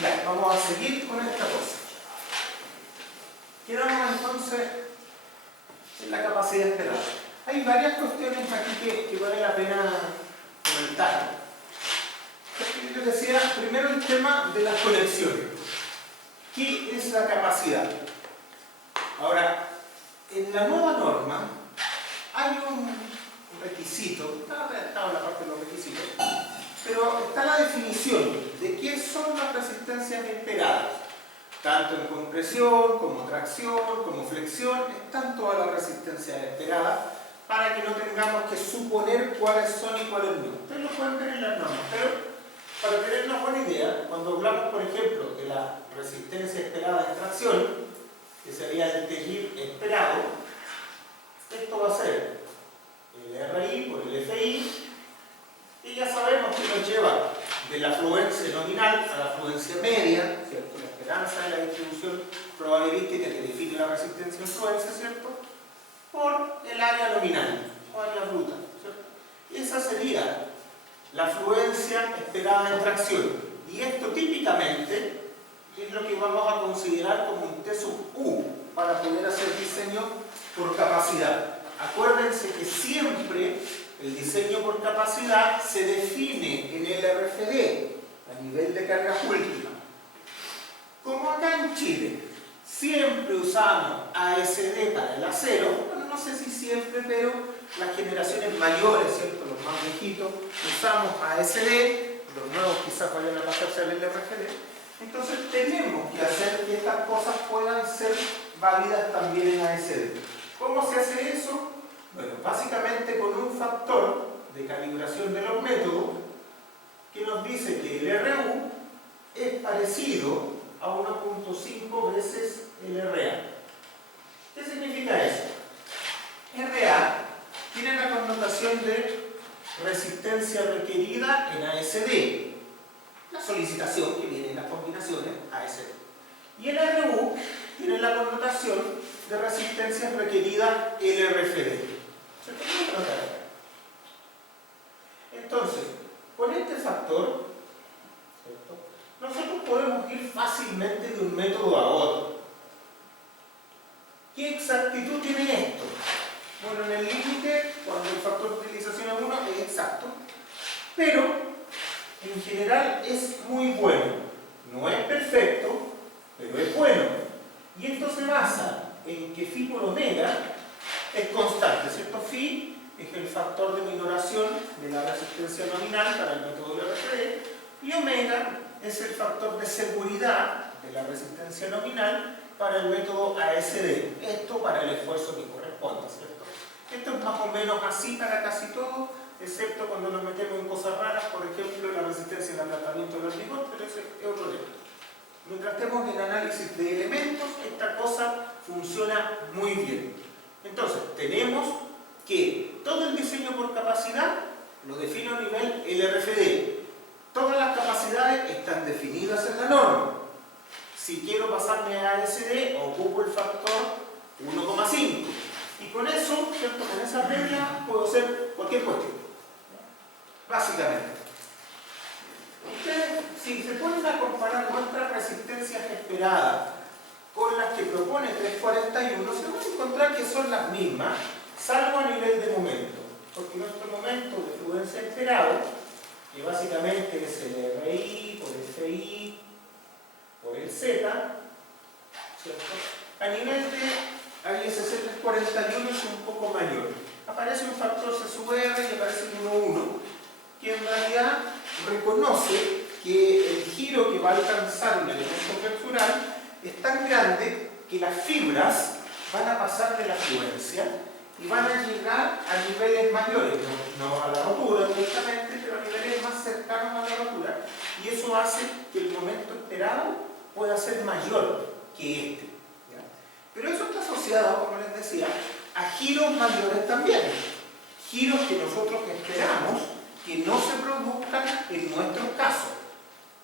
Ya, vamos a seguir con esta cosa. Quedamos entonces en la capacidad esperada. Hay varias cuestiones aquí que vale la pena comentar. Yo decía, primero el tema de las conexiones. ¿Qué es la capacidad? Ahora, en la nueva norma hay un requisito, está redactado en la parte de los requisitos, pero está la definición de qué son las resistencias esperadas. Tanto en compresión, como tracción, como flexión, están todas las resistencias esperadas para que no tengamos que suponer cuáles son y cuáles no. Ustedes lo pueden ver en las normas, pero para tener una buena idea, cuando hablamos, por ejemplo, de la resistencia esperada en tracción, que sería el tejido esperado, esto va a ser el RI por el FI, y ya sabemos que nos lleva de la fluencia nominal a la fluencia media, ¿cierto? La esperanza de la distribución probabilística que define la resistencia en fluencia, ¿cierto? Por el área nominal, o área bruta, ¿cierto? Y esa sería la fluencia esperada en tracción. Y esto típicamente es lo que vamos a considerar como un T sub U para poder hacer diseño por capacidad. Acuérdense que siempre el diseño por capacidad se define en el RFD, a nivel de cargas últimas. Como acá en Chile, siempre usamos ASD para el acero, bueno, no sé si siempre, pero las generaciones mayores, ¿cierto? Los más viejitos, usamos ASD, los nuevos quizás vayan a pasarse al LRFD. Entonces tenemos que hacer que estas cosas puedan ser válidas también en ASD. ¿Cómo se hace eso? Bueno, básicamente con un factor de calibración de los métodos que nos dice que el RU es parecido a 1.5 veces el RA. ¿Qué significa eso? RA tiene la connotación de resistencia requerida en ASD, la solicitación que viene en las combinaciones ASD. Y el RU tiene la connotación de resistencia requerida LRFD. Entonces, con este factor, ¿cierto?, nosotros podemos ir fácilmente de un método a otro. ¿Qué exactitud tiene esto? Bueno, en el límite, cuando el factor de utilización es 1, es exacto, pero en general es muy bueno. No es perfecto, pero es bueno. Y esto se basa en que phi por omega es constante, ¿cierto? Phi es el factor de minoración de la resistencia nominal para el método de RFD y omega es el factor de seguridad de la resistencia nominal para el método ASD. Esto para el esfuerzo que corresponde, ¿cierto? Esto es más o menos así para casi todo, excepto cuando nos metemos en cosas raras, por ejemplo, la resistencia al aplatamiento del hormigón, pero ese es otro tema. Mientras estemos en análisis de elementos, esta cosa funciona muy bien. Entonces, tenemos que todo el diseño por capacidad lo define a nivel LRFD. Todas las capacidades están definidas en la norma. Si quiero pasarme a ASD, ocupo el factor 1,5. Y con eso, ¿cierto?, con esa regla, puedo hacer cualquier cuestión. Básicamente. Ustedes, si se ponen a comparar nuestras resistencias esperadas con las que propone 341, se van a encontrar que son las mismas, salvo a nivel de momento. Porque nuestro momento de fluencia esperado, que básicamente es el RI por el FI por el Z, ¿cierto?, a nivel de ISC 341 es un poco mayor. Aparece un factor C sub R y aparece un 1,1, que en realidad reconoce que el giro que va a alcanzar un elemento flexural es tan grande que las fibras van a pasar de la fluencia y van a llegar a niveles mayores, no a la rotura directamente, pero a niveles más cercanos a la rotura, y eso hace que el momento esperado pueda ser mayor que este. ¿Ya? Pero eso está asociado, como les decía, a giros mayores también, giros que nosotros esperamos que no se produzcan en nuestro caso.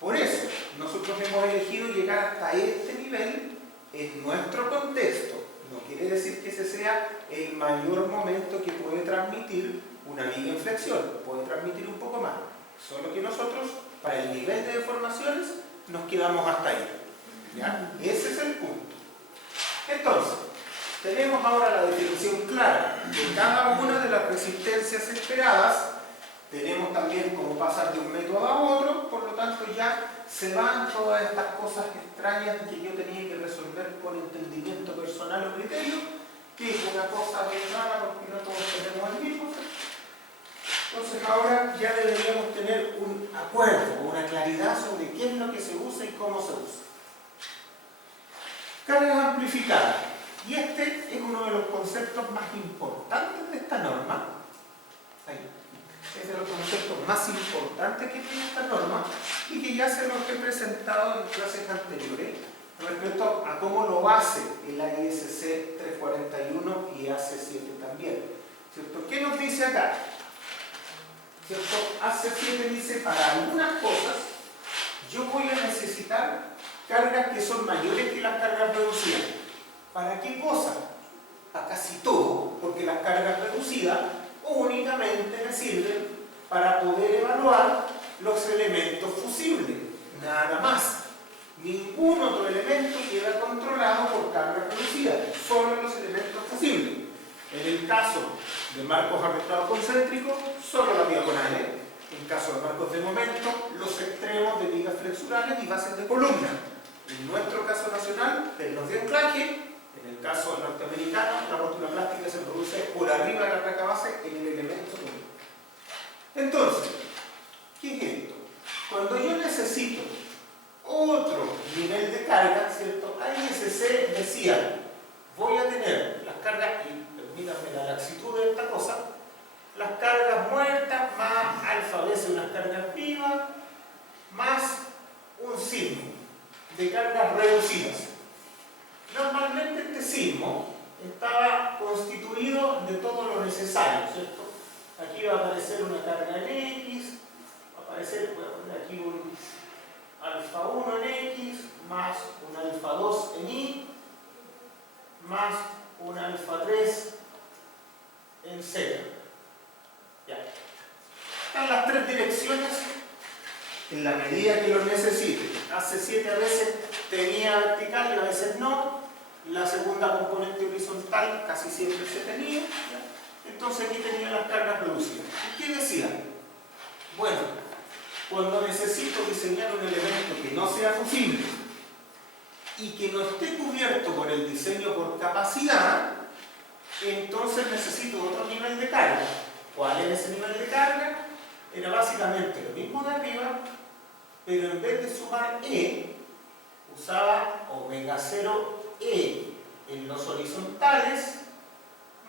Por eso, nosotros hemos elegido llegar hasta este nivel en nuestro contexto. No quiere decir que ese sea el mayor momento que puede transmitir una viga en flexión, puede transmitir un poco más. Solo que nosotros, para el nivel de deformaciones, nos quedamos hasta ahí. ¿Ya? Ese es el punto. Entonces, tenemos ahora la definición clara de cada una de las resistencias esperadas. Tenemos también cómo pasar de un método a otro, por lo tanto ya se van todas estas cosas extrañas que yo tenía que resolver con entendimiento personal o criterio, que es una cosa bien rara porque no todos tenemos el mismo. Entonces ahora ya deberíamos tener un acuerdo, una claridad sobre qué es lo que se usa y cómo se usa. Cargas amplificadas. Y este es uno de los conceptos más importantes de esta norma. Ahí. Es de los conceptos más importantes que tiene esta norma y que ya se los he presentado en clases anteriores respecto a cómo lo hace el AISC 341 y AC7 también. ¿Cierto? ¿Qué nos dice acá? ¿Cierto? AC7 dice, para algunas cosas yo voy a necesitar cargas que son mayores que las cargas reducidas. ¿Para qué cosa? Para casi todo, porque las cargas reducidas únicamente me sirven para poder evaluar los elementos fusibles, nada más. Ningún otro elemento queda controlado por cargas reducidas, solo los elementos fusibles. En el caso de marcos arrestados concéntricos, solo las diagonales. En caso de marcos de momento, los extremos de vigas flexurales y bases de columna. En nuestro caso nacional, los de anclaje. En el caso norteamericano, la rótula plástica se produce por arriba de la placa base en el elemento común. Entonces, ¿qué es esto? Cuando yo necesito otro nivel de carga, ¿cierto? AISC decía, voy a tener las cargas, y permítanme la laxitud de esta cosa, las cargas muertas más alfa veces unas cargas vivas, más un signo de cargas reducidas. Normalmente este signo estaba constituido de todo lo necesario, ¿cierto? Aquí va a aparecer una carga en X, va a aparecer, voy a poner aquí un alfa 1 en X, más un alfa 2 en Y, más un alfa 3 en Z. Ya. Están las tres direcciones en la medida que lo necesite. AC7 a veces tenía vertical y a veces no. La segunda componente horizontal casi siempre se tenía. ¿Ya? Entonces aquí tenía las cargas reducidas. ¿Y qué decía? Bueno, cuando necesito diseñar un elemento que no sea fusible y que no esté cubierto por el diseño por capacidad, entonces necesito otro nivel de carga. ¿Cuál es ese nivel de carga? Era básicamente lo mismo de arriba, pero en vez de sumar E, usaba omega 0E en los horizontales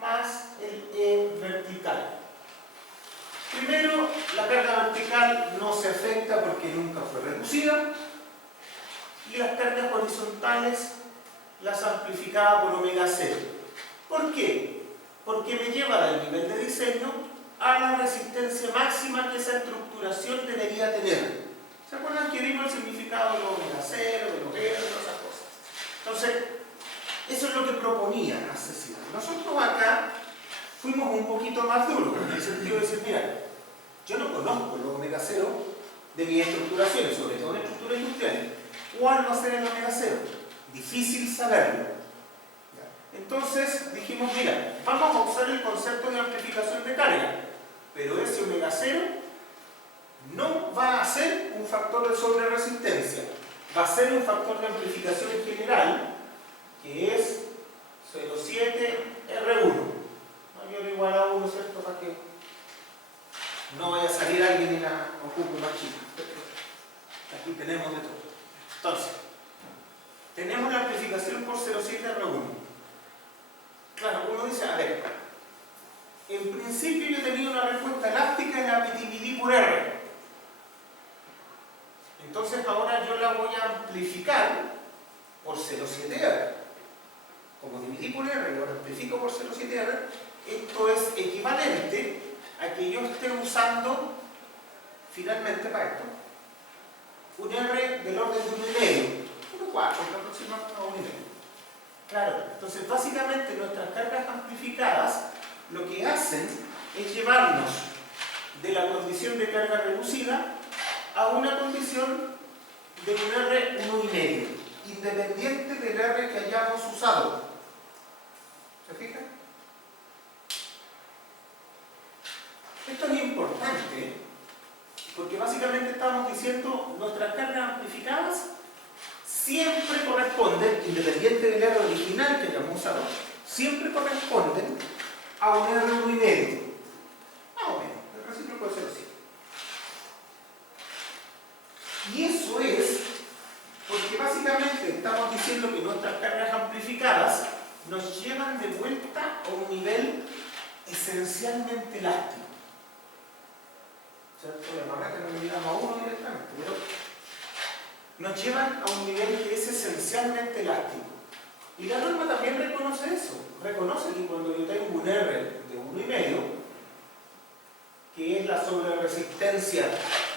más el E vertical. Primero, la carga vertical no se afecta porque nunca fue reducida, y las cargas horizontales las amplificaba por omega 0. ¿Por qué? Porque me lleva del nivel de diseño a la resistencia máxima que esa estructuración debería tener. ¿Se acuerdan que vimos el significado de los omega 0, de los R, de esas cosas? Entonces, eso es lo que proponía AISC. Nosotros acá fuimos un poquito más duros, en el sentido de decir, mira, yo no conozco los omega 0 de mis estructuraciones, sobre todo en estructuras industriales. ¿Cuál va a ser el omega 0? Difícil saberlo. Entonces dijimos, mira, vamos a usar el concepto de amplificación de carga, pero ese omega 0 no va a ser un factor de sobreresistencia, va a ser un factor de amplificación en general, que es 0,7R1, mayor o igual a 1, ¿cierto? Para que no vaya a salir alguien y la ocupe más chica. Aquí tenemos de todo. Entonces, tenemos la amplificación por 0,7R1. Claro, uno dice, a ver, en principio yo tenía una respuesta elástica y la dividí por R. Entonces ahora yo la voy a amplificar por 0,7R. Como dividí por R y lo amplifico por 0,7R, esto es equivalente a que yo esté usando, finalmente para esto, un R del orden de 1,5. 1,4, aproximadamente a 1,5. Claro, entonces básicamente nuestras cargas amplificadas lo que hacen es llevarnos de la condición de carga reducida a una condición de un R 1,5, independiente del R que hayamos usado. ¿Se fijan? Esto es importante porque básicamente estamos diciendo nuestras cargas amplificadas siempre corresponden, independiente del R original que hayamos usado, siempre corresponden a un R 1,5. Más o menos, el recíproco puede ser así. Y eso es porque básicamente estamos diciendo que nuestras cargas amplificadas nos llevan de vuelta a un nivel esencialmente elástico. ¿Cierto? La marca que no miramos a uno directamente, pero nos llevan a un nivel que es esencialmente elástico. Y la norma también reconoce eso. Reconoce que cuando yo tengo un R de 1,5, que es la sobreresistencia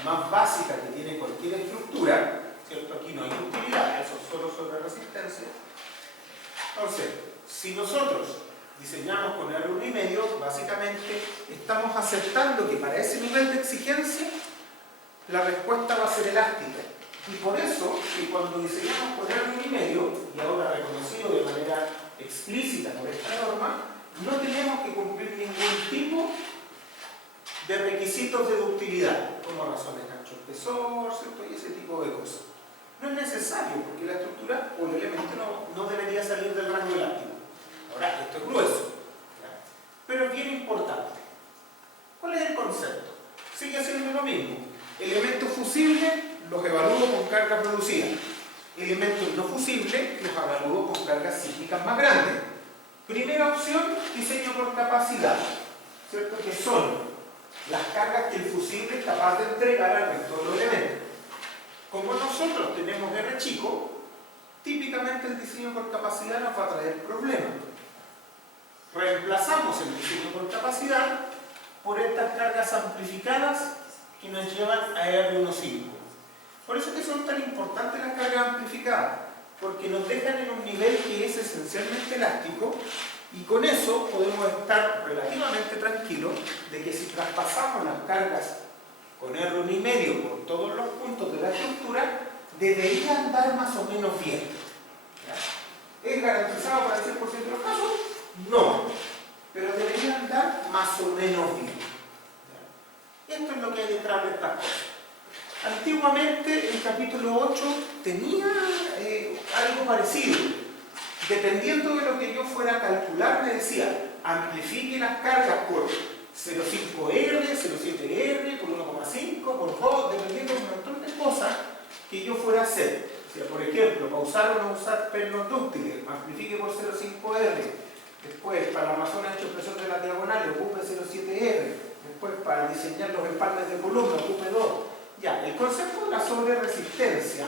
más básica que tiene cualquier estructura, ¿cierto? Aquí no hay utilidad, eso es solo sobreresistencia. Entonces, si nosotros diseñamos con R 1,5, básicamente estamos aceptando que para ese nivel de exigencia la respuesta va a ser elástica. Y por eso, que cuando diseñamos con R 1,5, y ahora reconocido de manera explícita por esta norma, no tenemos que cumplir ningún tipo de requisitos de ductilidad, como razones ancho-espesor, ¿cierto? Y ese tipo de cosas. No es necesario, porque la estructura o el elemento no debería salir del rango elástico. Ahora, esto es grueso, ¿ya? Pero es bien importante. ¿Cuál es el concepto? Sigue siendo lo mismo. Elementos fusibles los evalúo con carga producida. Elementos no fusibles los evalúo con cargas sísmicas más grandes. Primera opción, diseño por capacidad, ¿cierto? Que son las cargas que el fusible es capaz de entregar al resto de los elementos. Como nosotros tenemos R chico, típicamente el diseño por capacidad nos va a traer problemas. Reemplazamos el diseño por capacidad por estas cargas amplificadas que nos llevan a R1,5. Por eso es que son tan importantes las cargas amplificadas, porque nos dejan en un nivel que es esencialmente elástico, y con eso podemos estar relativamente tranquilos de que si traspasamos las cargas con R1,5 por todos los puntos de la estructura, debería andar más o menos bien. ¿Ya? ¿Es garantizado para el 100% de los casos? No, pero debería andar más o menos bien. ¿Ya? Esto es lo que hay detrás de estas cosas. Antiguamente el capítulo 8 tenía algo parecido. Dependiendo de lo que yo fuera a calcular, me decía, amplifique las cargas por 0,5R, 0,7R, por 1,5, por 2, dependiendo de un montón de cosas que yo fuera a hacer. O sea, por ejemplo, para usar o no usar pernos dúctiles, amplifique por 0,5R. Después, para la razón ancho-espesor de la diagonal, ocupe 0,7R. Después, para diseñar los espaldas de columna, ocupe 2. Ya, el concepto de la sobreresistencia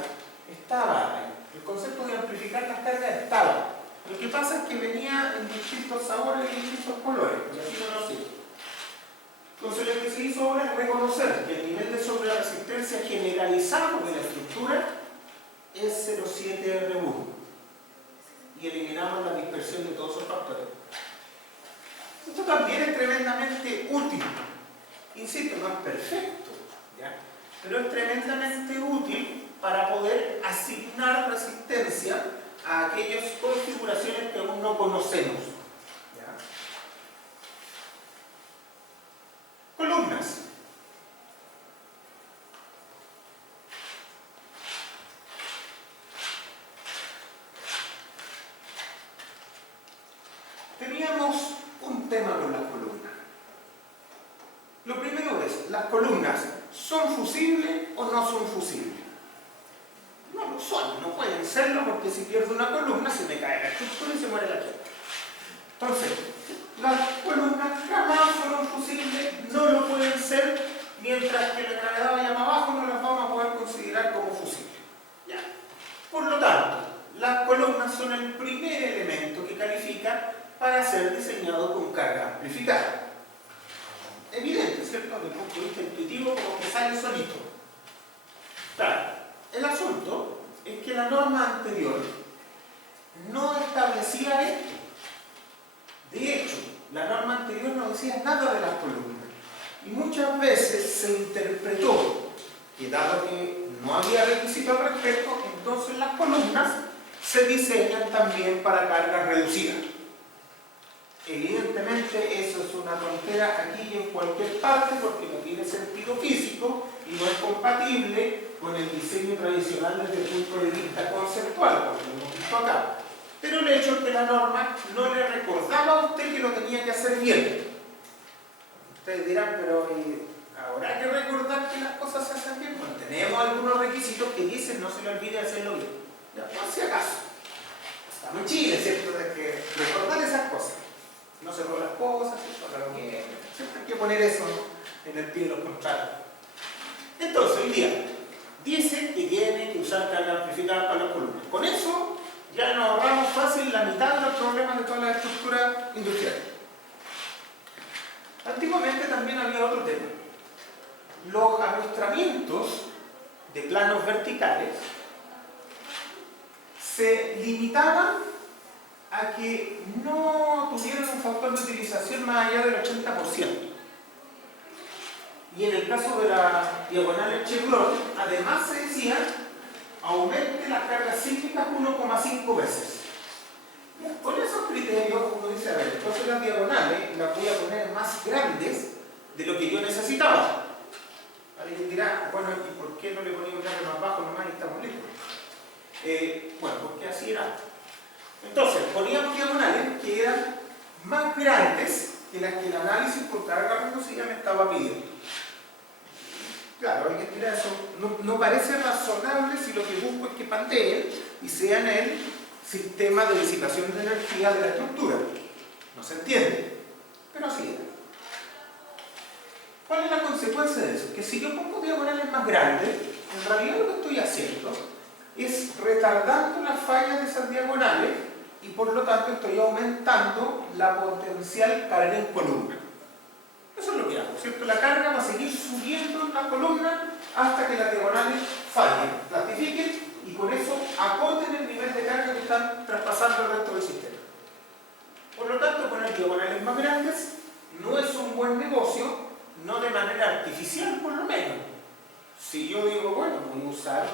estaba ahí. El concepto de amplificar las cargas estaba. Lo que pasa es que venía en distintos sabores y distintos colores, y así no lo sé. Entonces lo que se hizo ahora es reconocer que el nivel de sobreresistencia generalizado de la estructura es 0,7R1. Y eliminamos la dispersión de todos esos factores. Esto también es tremendamente útil. Insisto, no es perfecto, ¿ya? Pero es tremendamente útil para poder asignar resistencia a aquellas configuraciones que aún no conocemos. ¿Ya? Columnas. Teníamos un tema con las columnas. Lo primero es, ¿las columnas son fusibles o no son fusibles? No lo son, no pueden serlo, porque si pierdo una columna se me cae la estructura y se muere la quieta. Entonces, las columnas jamás fueron fusibles, no lo pueden ser, mientras que la gravedad vaya más abajo no las vamos a poder considerar como fusibles. ¿Ya? Por lo tanto, las columnas son el primer elemento que califica para ser diseñado con carga amplificada. Evidente, ¿cierto? Desde el punto de vista intuitivo, como que sale solito. Claro, el asunto es que la norma anterior no establecía esto. De hecho, la norma anterior no decía nada de las columnas. Y muchas veces se interpretó que, dado que no había requisito al respecto, entonces las columnas se diseñan también para cargas reducidas. Evidentemente eso es una tontera aquí y en cualquier parte porque no tiene sentido físico y no es compatible con el diseño tradicional desde el punto de vista conceptual, como lo hemos visto acá. Pero el hecho es que la norma no le recordaba a usted que lo tenía que hacer bien. Ustedes dirán, pero ahora hay que recordar que las cosas se hacen bien. Bueno, tenemos algunos requisitos que dicen no se le olvide hacerlo bien. Ya, por si acaso. Estamos en Chile, ¿cierto? De que recordar esas cosas. No se roban las cosas, siempre hay que poner eso, ¿no?, en el pie de los contratos. Entonces, hoy día, dice que tiene que usar carga amplificada para las columnas. Con eso ya nos ahorramos fácil la mitad de los problemas de toda la estructura industrial. Antiguamente también había otro tema. Los arrastramientos de planos verticales se limitaban a que no tuvieran un factor de utilización más allá del 80%. Y en el caso de la diagonal Chevron, además se decía, aumente las cargas sísmicas 1,5 veces. Con esos criterios uno dice, a ver, entonces las diagonales las voy a poner más grandes de lo que yo necesitaba. Alguien dirá, bueno, ¿y por qué no le ponía un carga más bajo nomás y estamos listos? Bueno, porque así era. Entonces, poníamos diagonales que eran más grandes que las que el análisis por carga reducida me estaba pidiendo. Claro, alguien dirá eso, no parece razonable si lo que busco es que pandeen y sean el sistema de disipación de energía de la estructura. No se entiende, pero así era. ¿Cuál es la consecuencia de eso? Que si yo pongo diagonales más grandes, en realidad lo que estoy haciendo es retardando las fallas de esas diagonales y por lo tanto estoy aumentando la potencial carga en columna. Eso es lo que hago, ¿cierto? La carga va a seguir subiendo en la columna hasta que las diagonales fallen, plastifiquen y con eso acoten el nivel de carga que están traspasando el resto del sistema. Por lo tanto, poner diagonales más grandes no es un buen negocio, no de manera artificial por lo menos. Si yo digo, bueno, voy a usar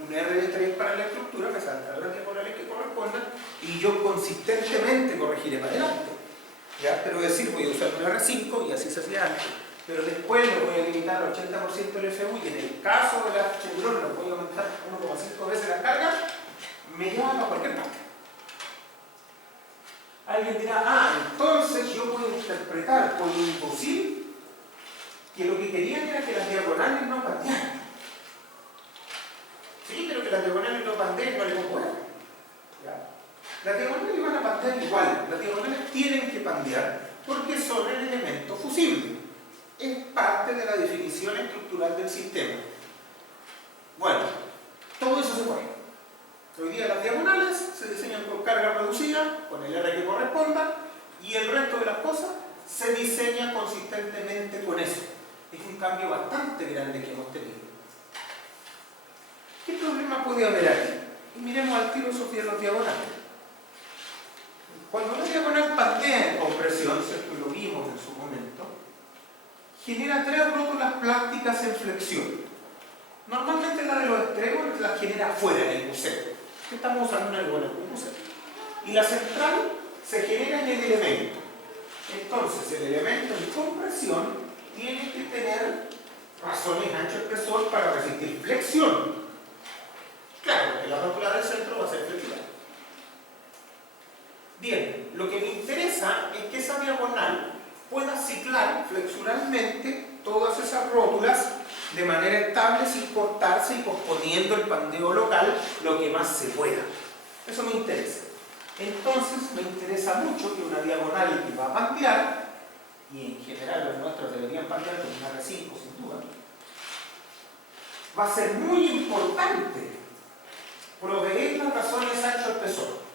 un RD3 para la estructura, me saldrán las diagonales que correspondan y yo consistentemente corregiré para adelante. ¿Ya? Pero decir, voy a usar un R5 y así se hacía antes. Pero después lo voy a limitar al 80% del FU y en el caso de la Chevron lo voy a aumentar 1,5 veces la carga, me lleva a cualquier parte. Alguien dirá, entonces yo voy a interpretar por imposible que lo que querían era que las diagonales no pandearan. Sí, pero que las diagonales no pandeen no le concuerdan. Las diagonales van a pandear igual. Las diagonales tienen que pandear porque son el elemento fusible. Es parte de la definición estructural del sistema. Bueno, todo eso se puede. Hoy día las diagonales se diseñan con carga reducida, con el R que corresponda, y el resto de las cosas se diseña consistentemente con eso. Es un cambio bastante grande que hemos tenido. ¿Qué problema puede haber aquí? Y miremos al tiro Sofía los diagonales. Cuando una diagonal pandea en compresión, ¿cierto? Lo vimos en su momento, genera 3 rótulas plásticas en flexión. Normalmente la de los extremos la genera fuera en el buceo. Estamos usando una diagonal con buceo. Y la central se genera en el elemento. Entonces, el elemento en compresión tiene que tener razones ancho-espesor para resistir flexión. Claro, porque la rótula del centro va a ser flexible. Bien, lo que me interesa es que esa diagonal pueda ciclar flexuralmente todas esas rótulas de manera estable sin cortarse y posponiendo el pandeo local lo que más se pueda. Eso me interesa. Entonces me interesa mucho que una diagonal que va a pandear, y en general los nuestros deberían pandear con una R5 sin duda, va a ser muy importante proveer las razones ancho-espesor.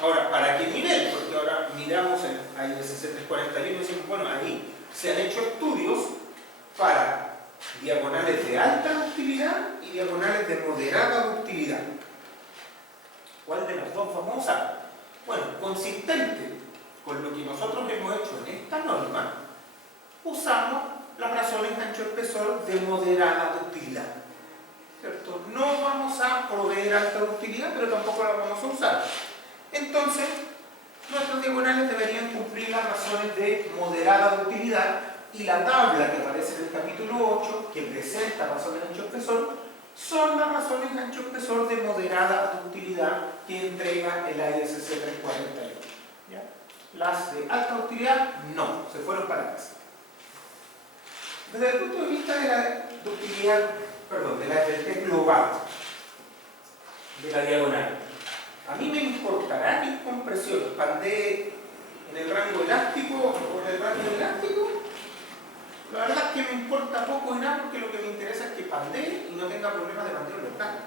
Ahora, ¿para qué nivel? Porque ahora miramos en ISC 341 y decimos, bueno, ahí se han hecho estudios para diagonales de alta ductilidad y diagonales de moderada ductilidad. ¿Cuál de las dos vamos a usar? Bueno, consistente con lo que nosotros hemos hecho en esta norma, usamos las razones ancho-espesor de moderada ductilidad. ¿cierto? No vamos a proveer alta ductilidad, pero tampoco la vamos a usar. Entonces, nuestros diagonales deberían cumplir las razones de moderada ductilidad, y la tabla que aparece en el capítulo 8, que presenta razones de ancho-espesor, son las razones de ancho-espesor de moderada ductilidad que entrega el ISC 341. ¿Ya? Las de alta ductilidad, no, se fueron para casa. Desde el punto de vista de la ductilidad, perdón, de la FLT global, de la diagonal, a mí me importará que compresión pandee en el rango elástico o en el rango elástico. La verdad es que me importa poco y nada, porque lo que me interesa es que pandee y no tenga problemas de pandeo local.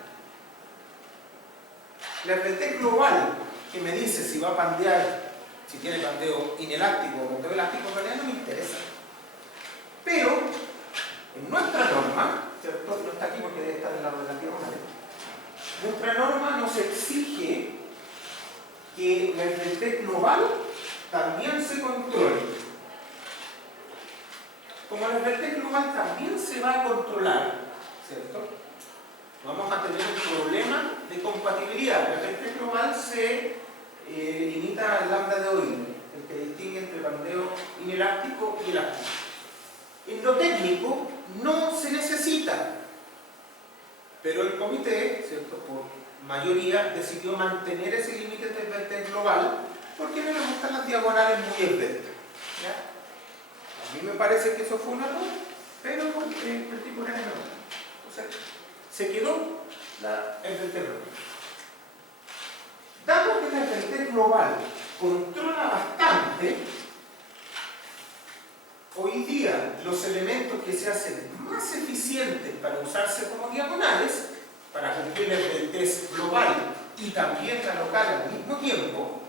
La FLT global, que me dice si va a pandear, si tiene pandeo inelástico o pandeo elástico, en realidad no me interesa. Pero, en nuestra norma, ¿cierto? No está aquí porque debe estar en la relativa diagonal. Nuestra norma nos exige que la FLT global también se controle. Como la FLT global también se va a controlar, ¿cierto? Vamos a tener un problema de compatibilidad. La FLT global se limita al lambda de Euler, el que distingue entre pandeo inelástico y elástico. En lo técnico no se necesita, pero el comité, ¿cierto?, por mayoría decidió mantener ese límite de FLT global porque no le gustan las diagonales muy esbeltas. A mí me parece que eso fue un error, pero el tipo era error. Entonces, se quedó la FLT global. Dado que la FLT global controla bastante, hoy día los elementos que se hacen más eficientes para usarse como diagonales, para cumplir la FLT global y también la local al mismo tiempo,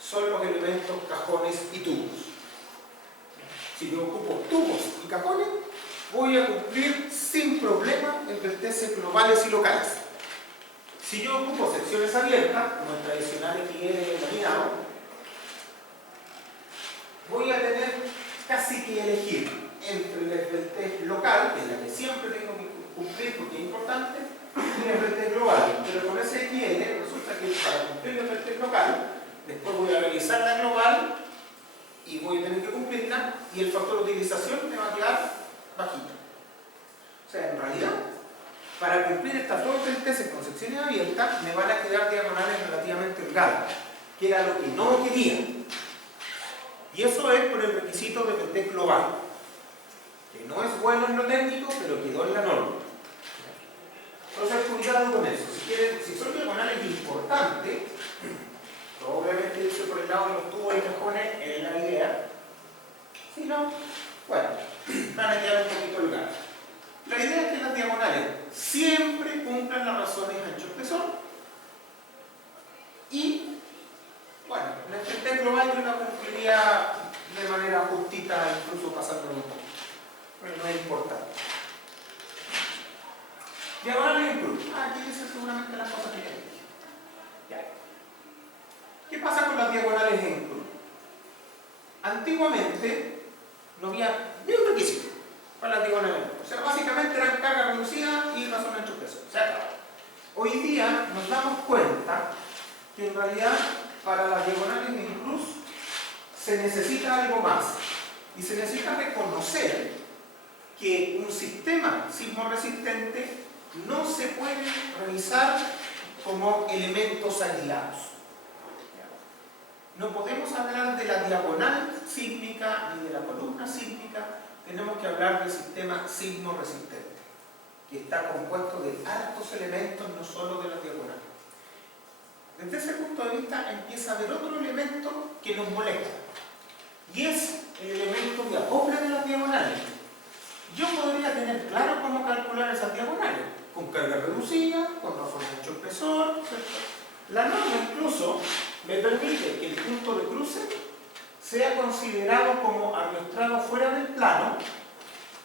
son los elementos cajones y tubos. Si yo ocupo tubos y cajones, voy a cumplir sin problema FLTs globales y locales. Si yo ocupo secciones abiertas, como el tradicional XL laminado, voy a tener casi que elegir entre la FLT local, que es la que siempre tengo que cumplir porque es importante, y la FLT global. Pero con ese XL resulta que para cumplir la FLT local, después voy a realizar la global y voy a tener que cumplirla, y el factor de utilización me va a quedar bajito. O sea, en realidad, para cumplir estas dos FLTs con secciones abiertas, me van a quedar diagonales relativamente holgadas, que era lo que no quería. Y eso es por el requisito de FLT global, que no es bueno en lo técnico, pero quedó en la norma. Entonces, cuidado con eso. Si son diagonales importantes, obviamente irse por el lado de los tubos y cajones es la idea. Si no, bueno, van a quedar un poquito holgadas. La idea es que las diagonales siempre cumplan las razones de ancho-espesor, y bueno, la FLT global yo la cumpliría de manera justita, incluso pasándolo un poco, pero no es importante. Diagonales en cruz. Aquí dice seguramente las cosas que ya dije. Ya. ¿Qué pasa con las diagonales en cruz? Antiguamente no había ni un requisito para las diagonales en cruz. O sea, básicamente eran carga reducida y razón de ancho-espesor. O sea, hoy día nos damos cuenta que en realidad para las diagonales en cruz se necesita algo más, y se necesita reconocer que un sistema sismorresistente no se puede revisar como elementos aislados. No podemos hablar de la diagonal sísmica ni de la columna sísmica, tenemos que hablar del sistema sismorresistente, que está compuesto de hartos elementos, no solo de las diagonales. Desde ese punto de vista empieza a haber otro elemento que nos molesta, y es el elemento de acople de las diagonales. Yo podría tener claro cómo calcular esas diagonales, con carga reducida, con razón de ancho-espesor, ¿cierto? La norma incluso me permite que el punto de cruce sea considerado como arrastrado fuera del plano,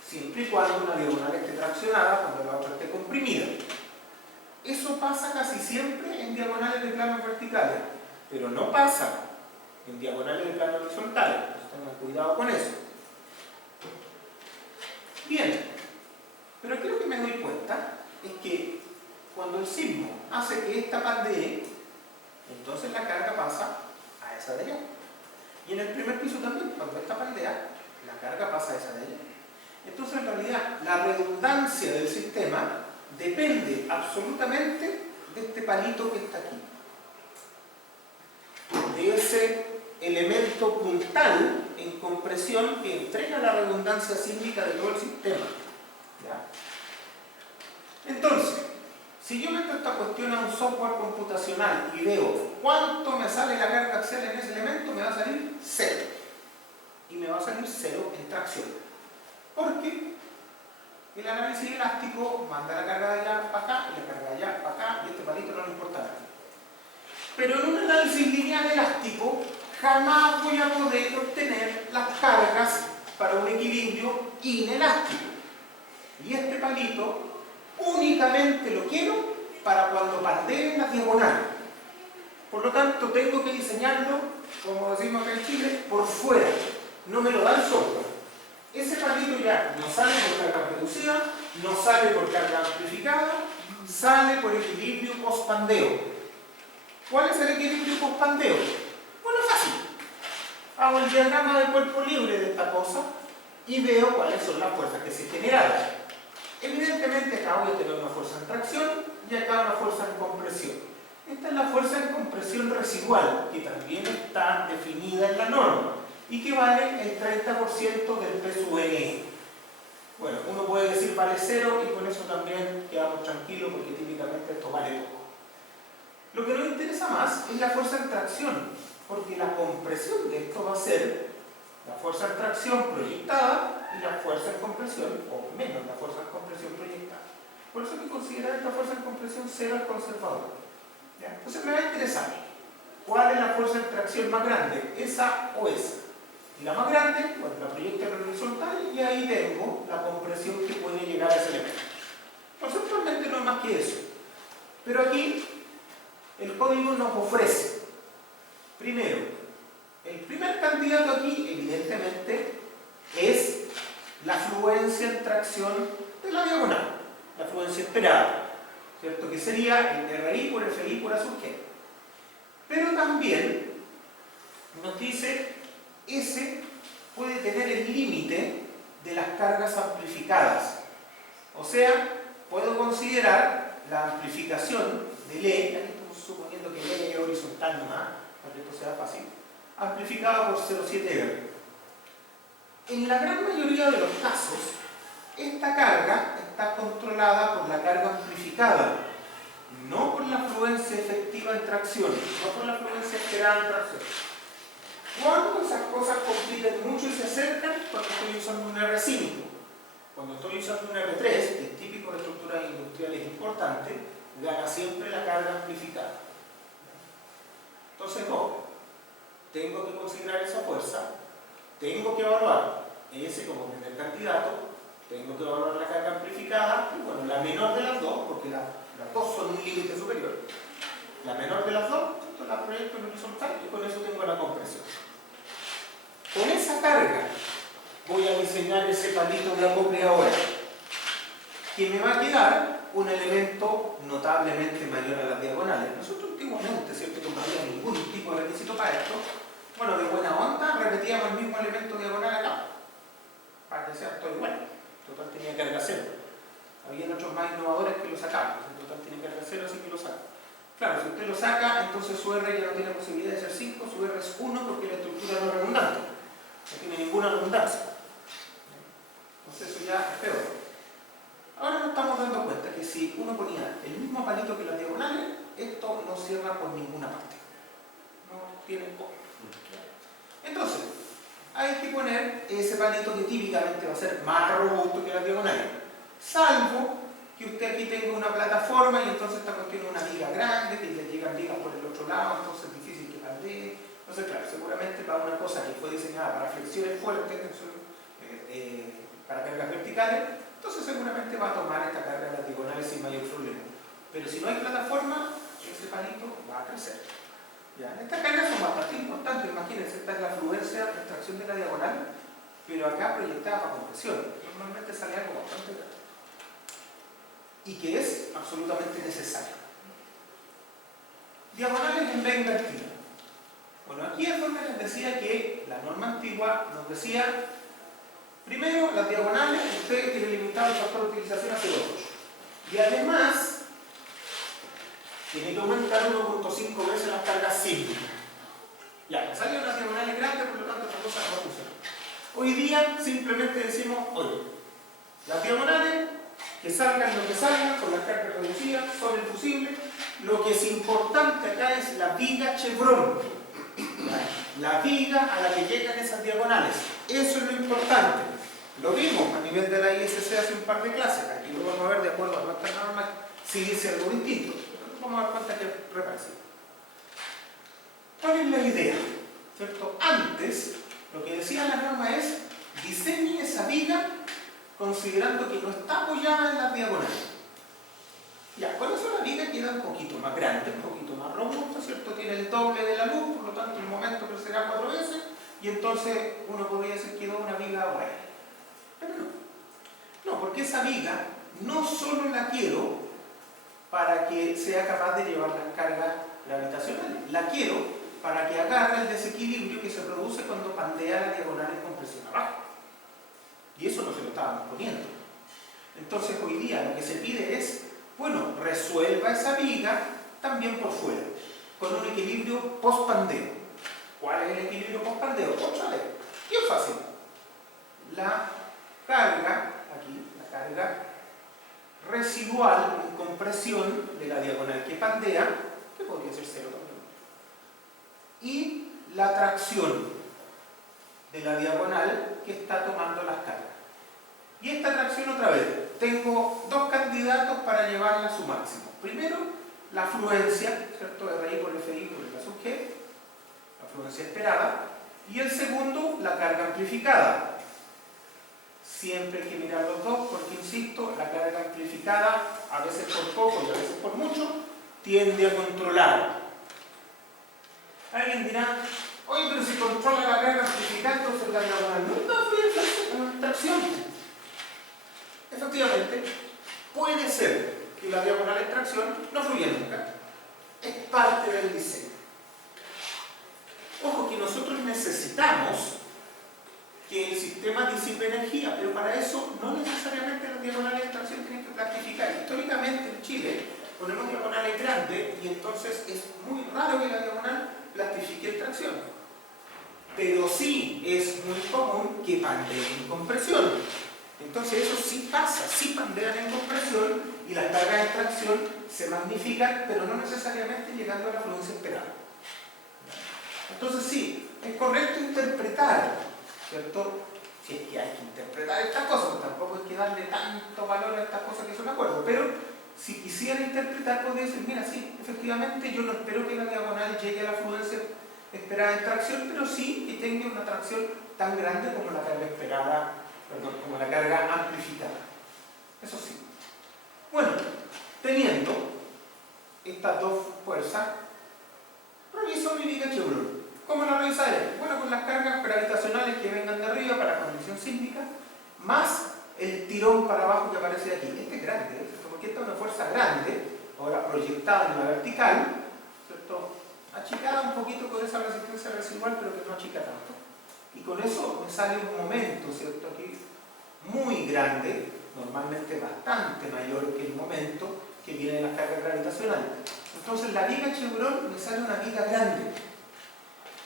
siempre y cuando una diagonal esté traccionada cuando la otra esté comprimida. Eso pasa casi siempre en diagonales de planos verticales, pero no pasa en diagonales de planos horizontales. Entonces tengan cuidado con eso. Bien, pero creo que me doy cuenta es que cuando el sismo hace que esta pandee, entonces la carga pasa a esa de allá. Y en el primer piso también, cuando esta pandea, la carga pasa a esa de allá. Entonces, en realidad, la redundancia del sistema depende absolutamente de este palito que está aquí. De ese elemento puntal en compresión que entrega la redundancia sísmica de todo el sistema. ¿Ya? Entonces, si yo meto esta cuestión a un software computacional y veo cuánto me sale la carga axial en ese elemento, me va a salir 0. Y me va a salir 0 en tracción. Porque el análisis elástico manda la carga de allá para acá y la carga de allá para acá, y este palito no le importa nada. Pero en un análisis lineal elástico jamás voy a poder obtener las cargas para un equilibrio inelástico. Y este palito únicamente lo quiero para cuando pandeen las diagonales. Por lo tanto, tengo que diseñarlo, como decimos acá en Chile, por fuera. No me lo da el software. Ese palito ya no sale por carga reducida, no sale por carga amplificada, sale por equilibrio post-pandeo. ¿Cuál es el equilibrio post-pandeo? Bueno, fácil. Hago el diagrama del cuerpo libre de esta cosa y veo cuáles son las fuerzas que se generaron. Evidentemente acá voy a tener una fuerza en tracción y acá una fuerza en compresión. Esta es la fuerza en compresión residual, que también está definida en la norma y que vale el 30% del peso NE. Bueno, uno puede decir vale 0 y con eso también quedamos tranquilos porque típicamente esto vale poco. Lo que nos interesa más es la fuerza en tracción, porque la compresión de esto va a ser la fuerza en tracción proyectada y la fuerza en compresión, o menos la fuerza en compresión proyectada. Por eso hay que considerar esta fuerza en compresión 0 al conservador. ¿Ya? Entonces me va a interesar cuál es la fuerza en tracción más grande, esa o esa. Y la más grande, pues la proyecto en horizontal y ahí tengo la compresión que puede llegar a ese elemento. Conceptualmente no es más que eso. Pero aquí el código nos ofrece, primero, el primer candidato aquí, evidentemente, es la fluencia en tracción de la diagonal, la fluencia esperada, ¿cierto? Que sería el RI por FI por A sub G. Pero también nos dice, ese puede tener el límite de las cargas amplificadas. O sea, puedo considerar la amplificación del E, aquí estamos suponiendo que el E es horizontal nomás, para que esto sea fácil, amplificado por 0,7 R. En la gran mayoría de los casos, esta carga está controlada por la carga amplificada, no por la fluencia efectiva en tracción, no por la fluencia esperada en tracción. Cuando esas cosas compiten mucho y se acercan, cuando estoy usando un R5, cuando estoy usando un R3, que es típico de estructuras industriales importantes, gana siempre la carga amplificada. Entonces, no. Tengo que considerar esa fuerza, tengo que evaluar ese como primer candidato, tengo que evaluar la carga amplificada, y bueno, la menor de las dos, porque las dos son un límite superior. La menor de las dos, esto la proyecto en horizontal y con eso tengo la compresión. Con esa carga voy a diseñar ese palito de acople ahora, que me va a quedar un elemento notablemente mayor a las diagonales. Nosotros antiguamente, ¿cierto?, que no había ningún tipo de requisito para esto, bueno, de buena onda, repetíamos el mismo elemento diagonal acá, para que sea todo igual. Total tenía carga 0. Había otros más innovadores que lo sacaban, en total tiene carga 0, así que lo sacan. Claro, si usted lo saca, entonces su R ya no tiene posibilidad de ser 5, su R es 1 porque la estructura no es redundante. No tiene ninguna redundancia. Entonces eso ya es peor. Ahora nos estamos dando cuenta que si uno ponía el mismo palito que las diagonales, esto no cierra por ninguna parte. No tiene cómo. Entonces, hay que poner ese palito que típicamente va a ser más robusto que las diagonales. Salvo que usted aquí tenga una plataforma y entonces esta cuestión es una viga grande, que le llegan vigas por el otro lado, entonces es difícil que pandee. Entonces, claro, seguramente para una cosa que fue diseñada para flexiones fuertes, para cargas verticales, entonces seguramente va a tomar esta carga de las diagonales sin mayor problema. Pero si no hay plataforma, ese palito va a crecer. ¿Ya? Estas cargas son bastante importantes, imagínense, esta es la fluencia de extracción de la diagonal, pero acá proyectada para compresión. Normalmente sale algo bastante grande. y que es absolutamente necesario. Diagonales en B invertida. Bueno, aquí es donde les decía que la norma antigua nos decía, primero, las diagonales, usted tiene limitado el factor de utilización a 0,8. Y además, tiene que aumentar 1.5 veces las cargas sísmicas. Ya, me salen unas diagonales grandes, por lo tanto esta cosa no funciona. Hoy día simplemente decimos, oye, las diagonales, que salgan lo que salgan, con las cargas reducidas, son el fusible. Lo que es importante acá es la viga chevron. La viga a la que llegan esas diagonales. Eso es lo importante. Lo vimos a nivel de la ISC hace un par de clases. Aquí lo vamos a ver de acuerdo a nuestra norma, si dice algo distinto. Pero vamos a dar cuenta que es reparecido. ¿Cuál es la idea? ¿Cierto? Antes, lo que decía la norma es diseñe esa viga considerando que no está apoyada en las diagonales. Ya, con eso la viga queda un poquito más grande, un poquito más robusta, ¿cierto? Tiene el doble de la luz, por lo tanto el momento crecerá 4 veces y entonces uno podría decir que quedó una viga buena. Pero no, porque esa viga no solo la quiero para que sea capaz de llevar las cargas gravitacionales, la quiero para que agarre el desequilibrio que se produce cuando pandea la diagonal en compresión abajo. Y eso no se lo estábamos poniendo. Entonces hoy día lo que se pide es, bueno, resuelva esa viga también por fuera, con un equilibrio post-pandeo. ¿Cuál es el equilibrio post-pandeo? Otra vez, bien fácil. La carga, aquí, la carga residual en compresión de la diagonal que pandea, que podría ser 0 también, y la tracción de la diagonal que está tomando las cargas. Y esta tracción otra vez, tengo dos candidatos para llevarla a su máximo. Primero, la fluencia, ¿cierto? De raíz por FI por el sub G, la fluencia esperada. Y el segundo, la carga amplificada. Siempre hay que mirar los dos, porque insisto, la carga amplificada, a veces por poco y a veces por mucho, tiende a controlar. Alguien dirá, oye, pero si controla la carga amplificada, entonces la diagonal no fluye con tracción. Efectivamente, puede ser que la diagonal en tracción no fluya nunca. Es parte del diseño. Ojo que nosotros necesitamos que el sistema disipe energía, pero para eso no necesariamente las diagonales de tracción tienen que plastificar. Históricamente en Chile ponemos diagonales grandes y entonces es muy raro que la diagonal plastifique en tracción. Pero sí es muy común que pandeen en compresión. Entonces eso sí pasa, sí pandean en compresión y las cargas de tracción se magnifican, pero no necesariamente llegando a la fluencia esperada. Entonces sí, es correcto interpretar, ¿cierto? Si es que hay que interpretar estas cosas, pues tampoco hay que darle tanto valor a estas cosas que son de acuerdo, pero si quisiera interpretar, podría decir, mira, sí, efectivamente yo no espero que la diagonal llegue a la fluencia esperada en tracción, pero sí que tenga una tracción tan grande como la carga esperada, perdón, como la carga amplificada. Eso sí. Bueno, teniendo estas dos fuerzas, reviso mi viga chevron. ¿Cómo la revisaré? Bueno, con las cargas gravitacionales que vengan de arriba para condición sísmica, más el tirón para abajo que aparece aquí. Este es grande, ¿cierto? Porque esta es una fuerza grande, ahora proyectada en la vertical, ¿cierto? Achicada un poquito con esa resistencia residual, pero que no achica tanto. Y con eso me sale un momento, ¿cierto? Aquí muy grande, normalmente bastante mayor que el momento que viene de las cargas gravitacionales. Entonces la viga chevron me sale una viga grande.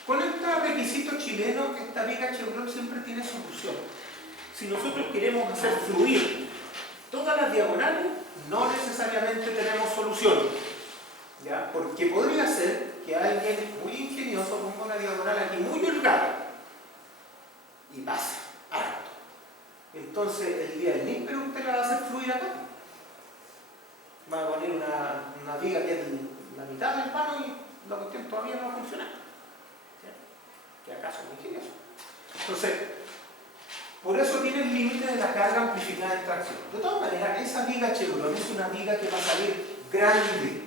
Con este requisito chileno, esta viga chevron siempre tiene solución. Si nosotros queremos hacer fluir todas las diagonales, no necesariamente tenemos solución, ¿ya? Porque podría ser que alguien muy ingenioso ponga una diagonal aquí muy holgada y pasa harto. Entonces el día del níspero usted la va a hacer fluir acá. Va a poner una viga que es la mitad del palo y la cuestión todavía no va a funcionar. ¿Sí? Que acaso es muy ingenioso. Entonces, por eso tiene el límite de la carga amplificada en tracción. De todas maneras, esa viga chevron es una viga que va a salir grande.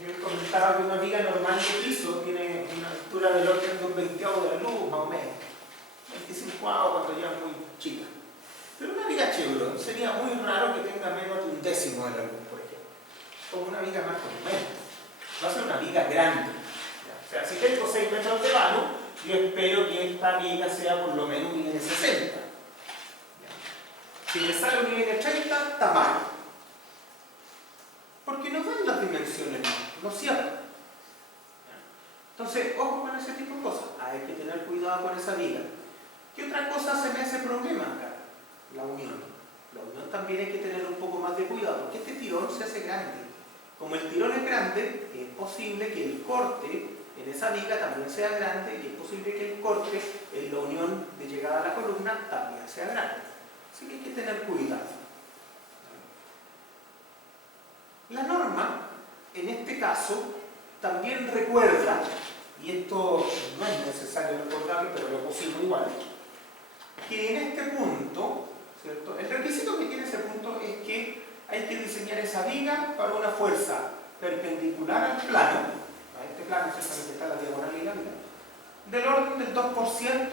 Yo les comentaba que una viga normal de piso tiene una altura del orden de un 20avo de la luz, más o menos. 25 cuando ya es muy chica. Pero una viga Chevron sería muy raro que tenga menos de un décimo de largura, por ejemplo. Como una viga más o menos. Va a ser una viga grande. O sea, si tengo 6 metros de vano, yo espero que esta viga sea por lo menos un IN60. Si me sale un IN30, está mal. Porque no dan las dimensiones, no cierran. Entonces, ojo con ese tipo de cosas. Hay que tener cuidado con esa viga. ¿Qué otra cosa se me hace problema acá? La unión. La unión también hay que tener un poco más de cuidado, porque este tirón se hace grande. Como el tirón es grande, es posible que el corte en esa viga también sea grande y es posible que el corte en la unión de llegada a la columna también sea grande. Así que hay que tener cuidado. La norma, en este caso, también recuerda, y esto no es necesario recordarlo, pero lo pusimos igual, que en este punto, ¿cierto? El requisito que tiene ese punto es que hay que diseñar esa viga para una fuerza perpendicular al plano, a este plano exactamente está la diagonal y la viga, del orden del 2%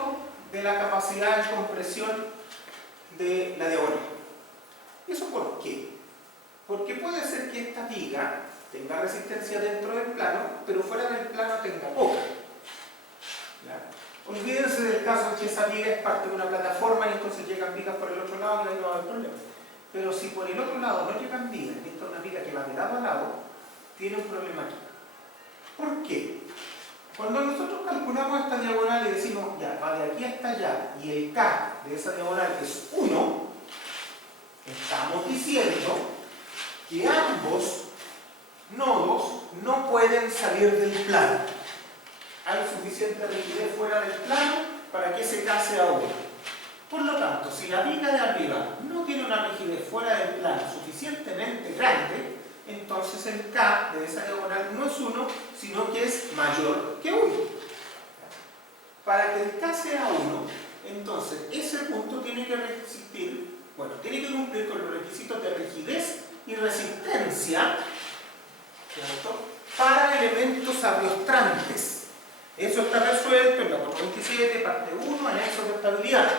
de la capacidad de compresión de la diagonal. ¿Eso por qué? Porque puede ser que esta viga tenga resistencia dentro del plano, pero fuera del plano tenga poca. ¿Ya? Olvídense del caso en que esa viga es parte de una plataforma y entonces llegan vigas por el otro lado y ahí no va a haber problema. Pero si por el otro lado no llegan vigas, y esta es una viga que va de lado a lado, tiene un problema aquí. ¿Por qué? Cuando nosotros calculamos esta diagonal y decimos, ya, va de aquí hasta allá, y el K de esa diagonal es 1, estamos diciendo que ambos nodos no pueden salir del plano. Hay suficiente rigidez fuera del plano para que ese K sea 1. Por lo tanto, si la viga de arriba no tiene una rigidez fuera del plano suficientemente grande, entonces el K de esa diagonal no es 1, sino que es mayor que 1. Para que el K sea 1, entonces ese punto tiene que resistir, bueno, tiene que cumplir con los requisitos de rigidez y resistencia, ¿cierto?, para elementos arrastrantes. Eso está resuelto en la 427, parte 1, anexo de estabilidad,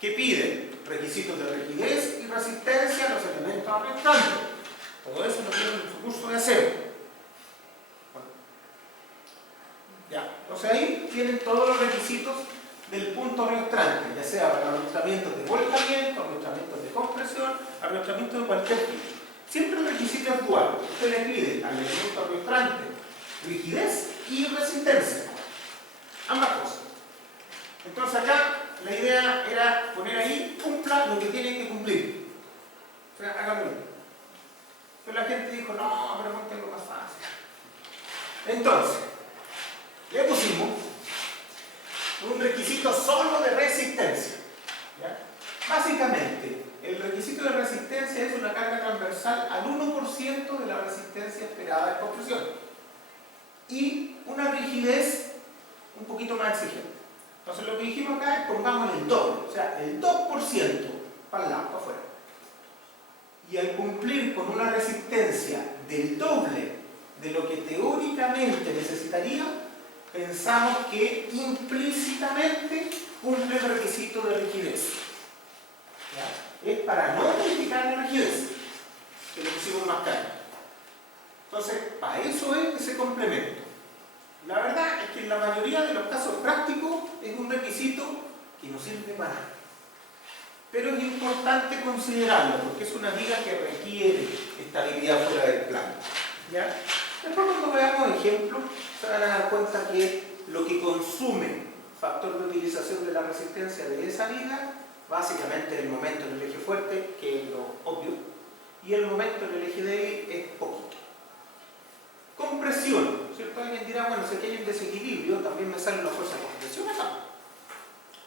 que pide requisitos de rigidez y resistencia a los elementos arrastrantes. Todo eso lo tienen en su curso de acero. Bueno. Ya, entonces ahí tienen todos los requisitos del punto arrastrante, ya sea para arrastramientos de volcamiento, arrastramientos de compresión, arrastramientos de cualquier tipo. Siempre el requisito es dual. Usted le pide al elemento arrastrante rigidez y resistencia. Ambas cosas. Entonces acá la idea era poner ahí, cumpla lo que tiene que cumplir. O sea, hágalo bien. Pero la gente dijo, no, pero ponte algo más fácil. Entonces, le pusimos un requisito solo de resistencia. ¿Ya? Básicamente, el requisito de resistencia es una carga transversal al 1% de la resistencia esperada de compresión. Y una rigidez un poquito más exigente. Entonces lo que dijimos acá es pongamos el doble, o sea, el 2% para el lado, para afuera. Y al cumplir con una resistencia del doble de lo que teóricamente necesitaría, pensamos que implícitamente cumple el requisito de rigidez. ¿Ya? Es para no modificar la rigidez, que le pusimos más carga. Entonces, para eso es ese complemento. La verdad es que en la mayoría de los casos prácticos es un requisito que no sirve para nada. Pero es importante considerarlo porque es una viga que requiere estabilidad fuera del plano. ¿Ya? Después cuando veamos ejemplos se van a dar cuenta que lo que consume factor de utilización de la resistencia de esa viga, básicamente el momento en el eje fuerte, que es lo obvio, y el momento en el eje débil es poquito. Compresión, ¿cierto? Alguien dirá, bueno, si aquí hay un desequilibrio, también me sale una fuerza de compresión acá.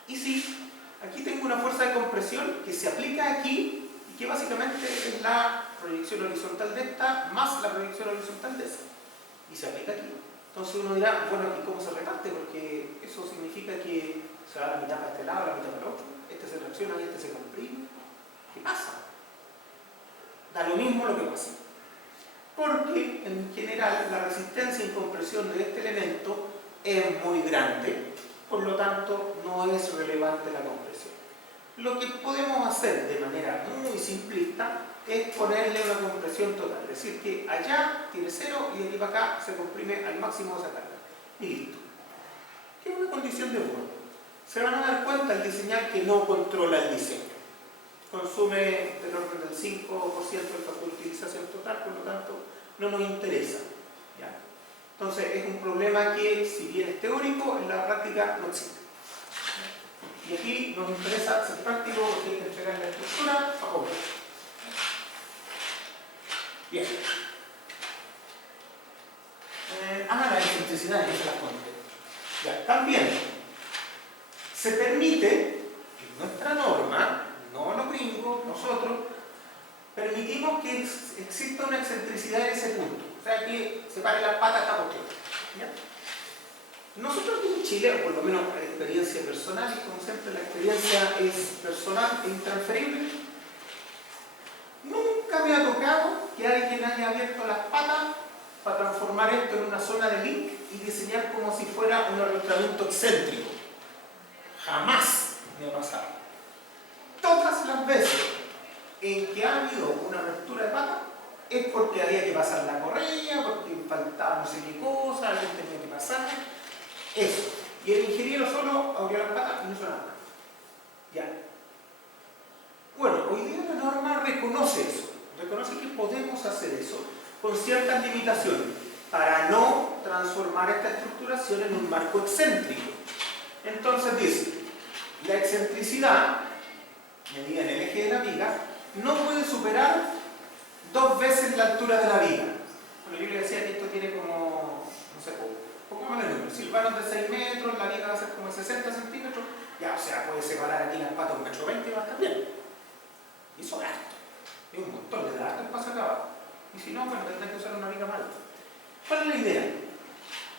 Y sí, aquí tengo una fuerza de compresión que se aplica aquí y que básicamente es la proyección horizontal de esta más la proyección horizontal de esa. Y se aplica aquí. Entonces uno dirá, bueno, ¿y cómo se reparte? Porque eso significa que se va la mitad para este lado, la mitad para el otro. Este se reacciona y este se comprime. ¿Qué pasa? Da lo mismo lo que pasa. Porque en general la resistencia y compresión de este elemento es muy grande, por lo tanto no es relevante la compresión. Lo que podemos hacer de manera muy simplista es ponerle una compresión total, es decir, que allá tiene 0 y de aquí para acá se comprime al máximo de esa carga. Y listo. ¿Qué es una condición de Bohr? Se van a dar cuenta al diseñar que no controla el diseño. Consume del orden del 5% del factor de utilización total, por lo tanto no nos interesa. ¿Ya? Entonces es un problema que, si bien es teórico, en la práctica no existe. Y aquí nos interesa ser práctico porque hay que entregar la estructura a poco. Bien. La excentricidad, ya se las conté. Ya, también se permite, en nuestra norma, no los gringos, nosotros, permitimos que exista una excentricidad en ese punto. O sea, que se pare la pata a esta cuestión. ¿Ya? Nosotros aquí en Chile, o por lo menos la experiencia personal, y como siempre la experiencia es personal e intransferible, nunca me ha tocado que alguien haya abierto las patas para transformar esto en una zona de link y diseñar como si fuera un arrastramiento excéntrico. Jamás me ha pasado. Todas las veces en que ha habido una ruptura de pata es porque había que pasar la correa, porque faltaba no sé qué cosa, alguien tenía que pasar. Eso. Y el ingeniero solo abrió las patas y no hizo nada. Ya. Bueno, hoy día la norma reconoce eso. Reconoce que podemos hacer eso con ciertas limitaciones para no transformar esta estructuración en un marco excéntrico. Entonces dice, la excentricidad, medida en el eje de la viga, no puede superar 2 veces la altura de la viga. Bueno, yo le decía que esto tiene como, no sé, pongamos el número, si el vano es de 6 metros, la viga va a ser como de 60 centímetros, ya, o sea, puede separar aquí las patas 1,20 m y va a estar bien. Y eso es harto. Es un montón, le da harto espacio acá abajo. Y si no, bueno, tendrán que usar una viga más alta. ¿Cuál es la idea?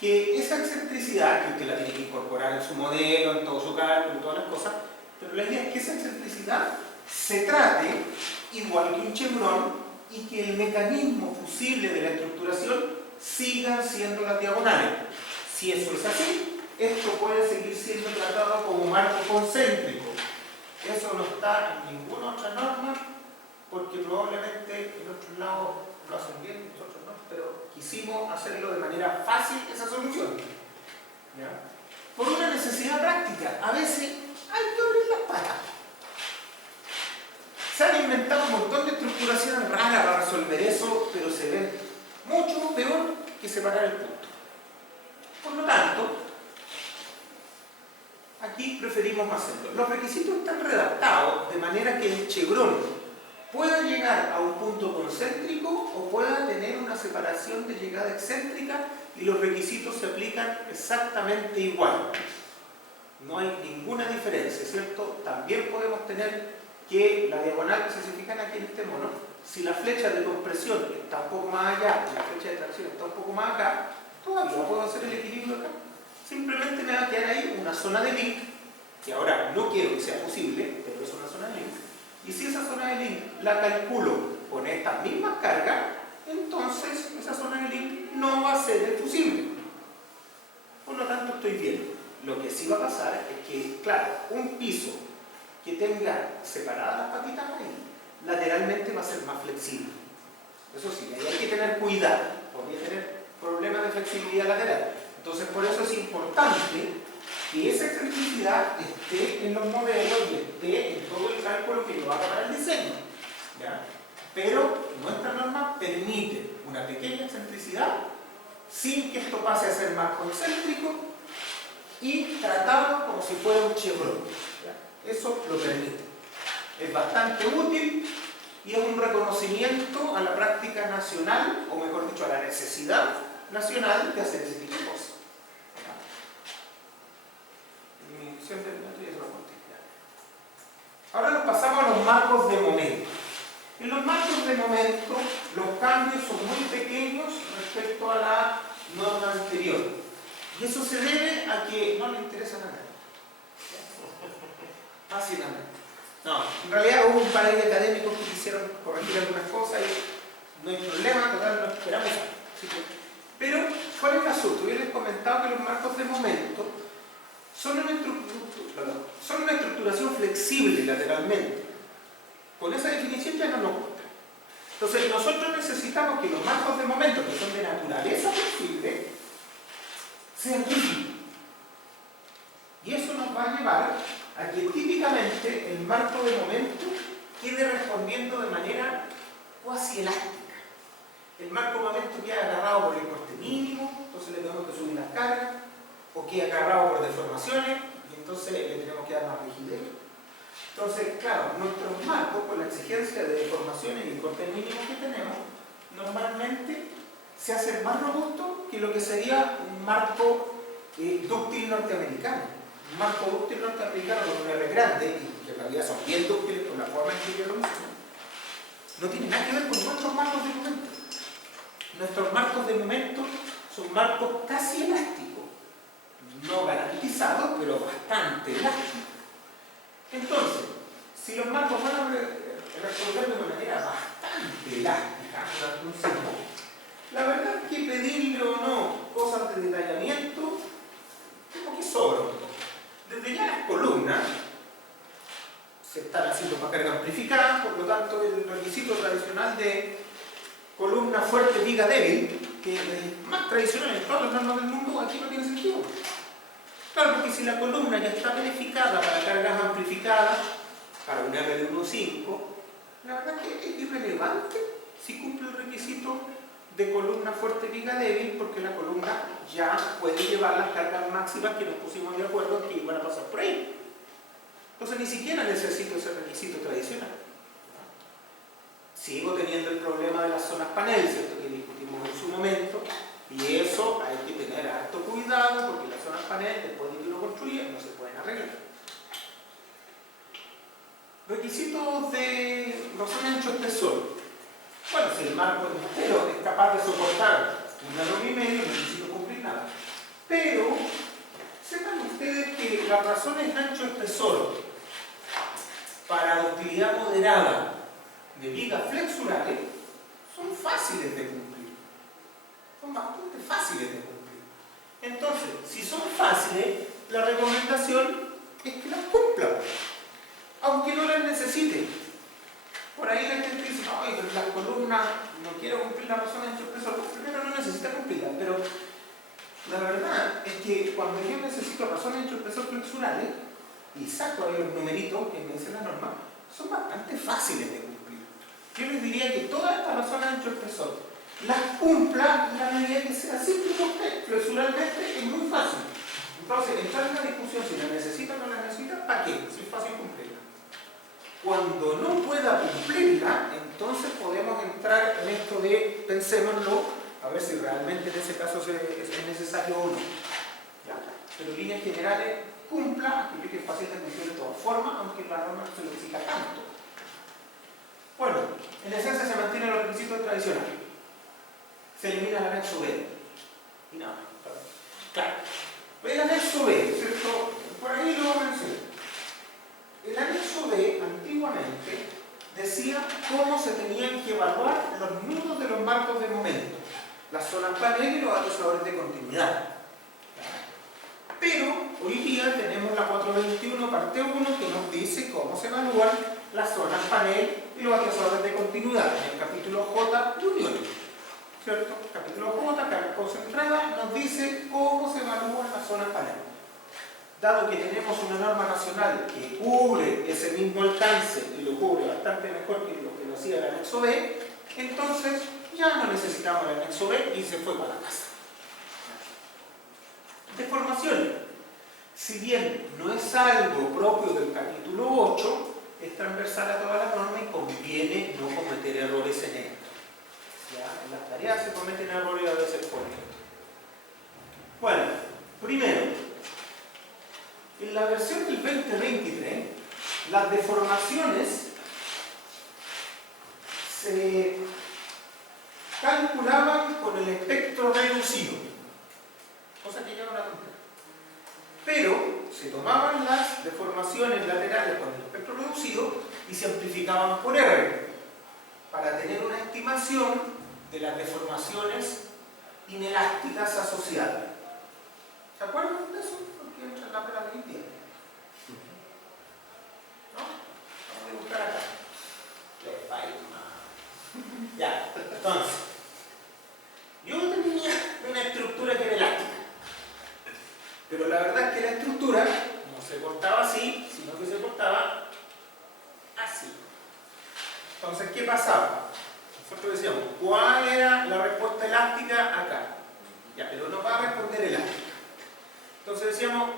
Que esa excentricidad, que usted la tiene que incorporar en su modelo, en todo su cálculo, en todas las cosas, pero la idea es que esa excentricidad se trate igual que un chevron y que el mecanismo fusible de la estructuración sigan siendo las diagonales. Si eso es así, esto puede seguir siendo tratado como marco concéntrico. Eso no está en ninguna otra norma, porque probablemente en otros lados lo hacen bien, nosotros no, pero quisimos hacerlo de manera fácil esa solución. ¿Ya? Por una necesidad práctica. A veces hay que abrir las patas. Se han inventado un montón de estructuraciones raras para resolver eso, pero se ven mucho peor que separar el punto. Por lo tanto, aquí preferimos hacerlo. Los requisitos están redactados de manera que el chevron pueda llegar a un punto concéntrico o pueda tener una separación de llegada excéntrica y los requisitos se aplican exactamente igual. No hay ninguna diferencia, ¿cierto? También podemos tener que la diagonal que se fijan aquí en este mono, si la flecha de compresión está un poco más allá y la flecha de tracción está un poco más acá, todavía puedo hacer el equilibrio acá. Simplemente me va a quedar ahí una zona de link, que ahora no quiero que sea posible, pero es una zona de link. Y si esa zona de link la calculo con estas mismas cargas, entonces esa zona de link no va a ser el fusible. Por lo tanto, estoy bien. Lo que sí va a pasar es que, claro, un piso que tenga separadas las patitas ahí, lateralmente va a ser más flexible. Eso sí, ahí hay que tener cuidado, podría tener problemas de flexibilidad lateral. Entonces, por eso es importante que esa excentricidad esté en los modelos y esté en todo el cálculo que yo haga para el diseño. ¿Ya? Pero nuestra norma permite una pequeña excentricidad sin que esto pase a ser más concéntrico y tratado como si fuera un chevron. ¿Ya? Eso lo permite. Es bastante útil y es un reconocimiento a la práctica nacional, o mejor dicho, a la necesidad nacional de hacer ese tipo de cosas. Ahora nos pasamos a los marcos de momento. En los marcos de momento los cambios son muy pequeños respecto a la norma anterior. Y eso se debe a que no le interesa a nadie. Básicamente. No, en realidad hubo un par de académicos que quisieron corregir algunas cosas y no hay problema, total, no esperamos. Pero, ¿cuál es el asunto? Yo les he comentado que los marcos de momento son una estructuración flexible lateralmente. Con esa definición ya no nos gusta. Entonces nosotros necesitamos que los marcos de momento, que son de naturaleza flexible, sean rígidos. Y eso nos va a llevar a que típicamente el marco de momento quede respondiendo de manera cuasi elástica. El marco de momento queda agarrado por el corte mínimo, entonces le tenemos que subir las cargas, o queda agarrado por deformaciones, y entonces le tenemos que dar más rigidez. Entonces, claro, nuestros marcos, con la exigencia de deformaciones y corte mínimo que tenemos, normalmente se hacen más robustos que lo que sería un marco dúctil norteamericano. Un marco dúctil norteamericano con un R grande, y que en realidad son bien dúctiles por la forma en que yo lo uso, no tiene nada que ver con nuestros marcos de momento. Nuestros marcos de momento son marcos casi elásticos, no garantizados, pero bastante elásticos. Entonces, si los marcos van a resolver de una manera bastante elástica durante un sismo, la verdad es que pedirle o no cosas de detallamiento, como que sobran. Desde ya las columnas se están haciendo para carga amplificada, por lo tanto el requisito tradicional de columna fuerte, viga débil, que es el más tradicional en todas las normas del mundo, aquí no tiene sentido. Claro, porque si la columna ya está planificada para cargas amplificadas, para un R de 1.5, la verdad es que es irrelevante si cumple el requisito de columna fuerte, viga débil, porque la columna ya puede llevar las cargas máximas que nos pusimos de acuerdo que iban a pasar por ahí. Entonces ni siquiera necesito ese requisito tradicional. Sigo teniendo el problema de las zonas panel, ¿cierto?, que discutimos en su momento, y eso hay que tener harto cuidado porque las zonas panel, después de que uno construye, no se pueden arreglar. Requisitos de razón ancho espesor. Bueno, si el marco entero es capaz de soportar 1,5 metros, no necesito cumplir nada. Pero sepan ustedes que las razones de ancho espesor para ductilidad moderada de vigas flexurales son fáciles de cumplir. Son bastante fáciles de cumplir. Entonces, si son fáciles, la recomendación es que las cumplan, aunque no las necesiten. Por ahí la gente dice, no, pero la columna no quiero cumplir la razón de ancho espesor. Primero no necesita cumplirla, pero la verdad es que cuando yo necesito razón de ancho espesor flexurales y saco ahí los numeritos que me dice la norma, son bastante fáciles de cumplir. Yo les diría que todas estas razones de ancho espesor las cumpla en la medida que sea simple por usted. Flexuralmente es muy fácil. Entonces, entrar en la discusión si la necesita o no la necesita, ¿para qué? Si es fácil cumplirla. Cuando no pueda cumplirla, entonces podemos entrar en esto de pensémoslo, a ver si realmente en ese caso es necesario o no. ¿Ya? Pero en líneas generales, cumpla aquello que es fácil de cumplir de todas formas, aunque la norma no se lo exija tanto. Bueno, en esencia se mantienen los requisitos tradicionales. Se elimina el anexo B. Y nada, claro. El anexo B, ¿cierto? Por ahí lo mencioné. El anexo B, antiguamente, decía cómo se tenían que evaluar los nudos de los marcos de momento, las zonas panel y los atenuadores de continuidad. Pero hoy día tenemos la 421 parte 1 que nos dice cómo se evalúan las zonas panel y los atenuadores de continuidad en el capítulo J de uniones. ¿Cierto? El capítulo J, carga concentrada, nos dice cómo se evalúan las zonas panel. Dado que tenemos una norma nacional que cubre ese mismo alcance y lo cubre bastante mejor que lo hacía el anexo B, entonces ya no necesitamos el anexo B y se fue para la casa. Deformaciones. Si bien no es algo propio del capítulo 8, es transversal a toda la norma y conviene no cometer errores en esto. ¿Ya? En las tareas se cometen errores a veces por esto. Bueno, primero, en la versión del 2023, las deformaciones se calculaban con el espectro reducido, cosa que ya no la tontería. Pero se tomaban las deformaciones laterales con el espectro reducido y se amplificaban por R para tener una estimación de las deformaciones inelásticas asociadas. ¿Se acuerdan de eso? que entra en la prueba de hoy día. ¿No? Vamos a buscar acá. Ya, entonces, yo tenía una estructura que era elástica, pero la verdad es que la estructura no se cortaba así, sino que se cortaba así. Entonces, ¿qué pasaba? Nosotros decíamos, ¿cuál era la respuesta elástica acá? Ya, pero no va a responder elástica. Entonces decíamos,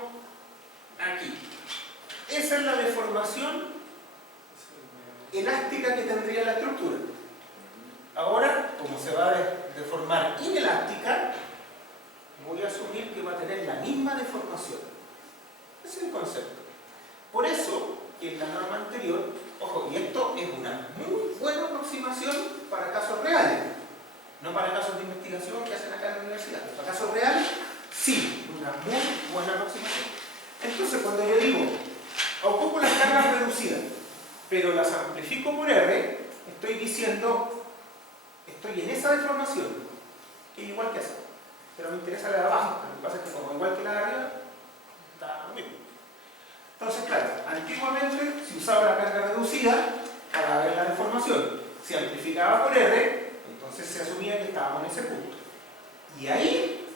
aquí. Esa es la deformación elástica que tendría la estructura. Ahora, como se va a deformar inelástica, voy a asumir que va a tener la misma deformación. Ese es el concepto. Por eso, que en la norma anterior, ojo, y esto es una muy buena aproximación para casos reales, no para casos de investigación que hacen acá en la universidad. Para casos reales, sí, una muy buena aproximación. Entonces, cuando yo digo, ocupo las cargas reducidas, pero las amplifico por R, estoy diciendo, estoy en esa deformación, que es igual que esa, pero me interesa la de abajo. Lo que pasa es que como igual que la de arriba, da lo mismo. Entonces, claro, antiguamente se usaba la carga reducida para ver la deformación. Se amplificaba por R, entonces se asumía que estábamos en ese punto. Y ahí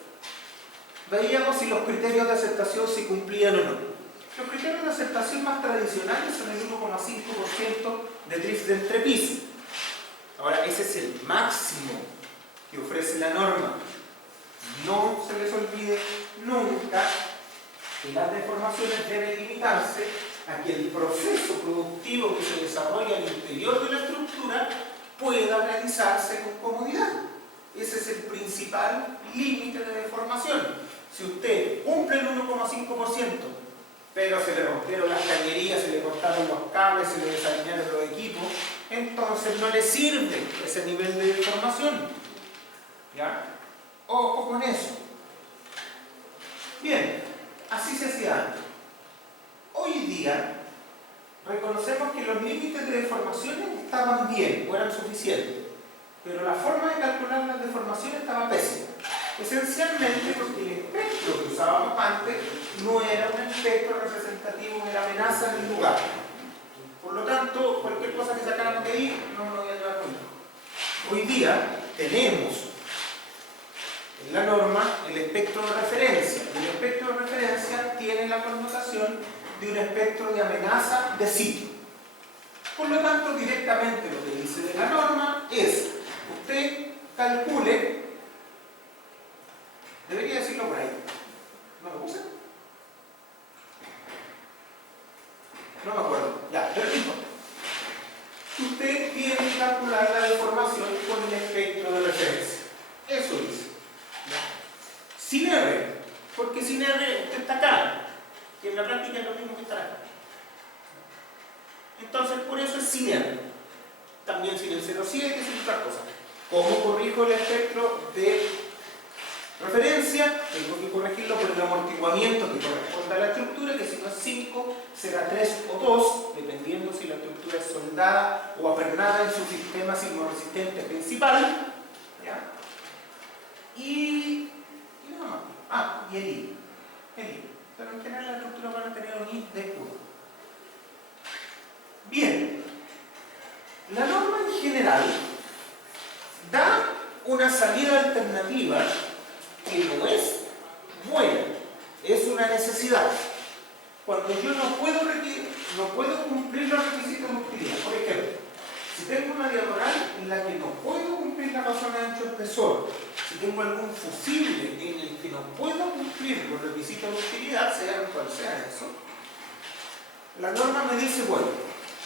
veíamos si los criterios de aceptación se cumplían o no. Los criterios de aceptación más tradicionales son el 1,5% de drift de entrepiso. Ahora, ese es el máximo que ofrece la norma. No se les olvide nunca que las deformaciones deben limitarse a que el proceso productivo que se desarrolla al interior de la estructura pueda realizarse con comodidad. Ese es el principal límite de deformación. Si usted cumple el 1,5%, pero se le rompieron las cañerías, se le cortaron los cables, se le desalinearon los equipos, entonces no le sirve ese nivel de deformación. ¿Ya? Ojo con eso. Bien, así se hacía antes. Hoy día reconocemos que los límites de deformaciones estaban bien o eran suficientes, pero la forma de calcular las deformaciones estaba pésima. Esencialmente porque el espectro que usábamos antes no era un espectro representativo de la amenaza en el lugar. Por lo tanto, cualquier cosa que sacáramos de ahí no nos voy a llevar cuenta. Hoy día tenemos en la norma el espectro de referencia. El espectro de referencia tiene la connotación de un espectro de amenaza de sitio. Por lo tanto, directamente lo que dice de la norma es, usted calcule, debería decirlo por ahí, ¿no lo puse? No me acuerdo, ya, pero no importa. Usted tiene que calcular la deformación con el espectro de referencia. Eso dice. Sin R, porque sin R usted está acá, que en la práctica es lo mismo que estar acá. Entonces, por eso es sin R. También sin el 0,7, sin otras cosas. ¿Cómo corrijo el espectro de referencia? Tengo que corregirlo por el amortiguamiento que corresponde a la estructura, que si no es 5, será 3 o 2, dependiendo si la estructura es soldada o apernada en su sistema sismoresistente principal. ¿Ya? Y nada más. Ah, y el I. Pero en general las estructuras van a tener un I de escudo. Bien. La norma en general da una salida alternativa que no es buena, es una necesidad. Cuando yo no puedo cumplir los requisitos de utilidad, por ejemplo, si tengo una diagonal en la que no puedo cumplir la razón de ancho-espesor, si tengo algún fusible en el que no puedo cumplir los requisitos de utilidad, sea cual sea eso, la norma me dice, bueno,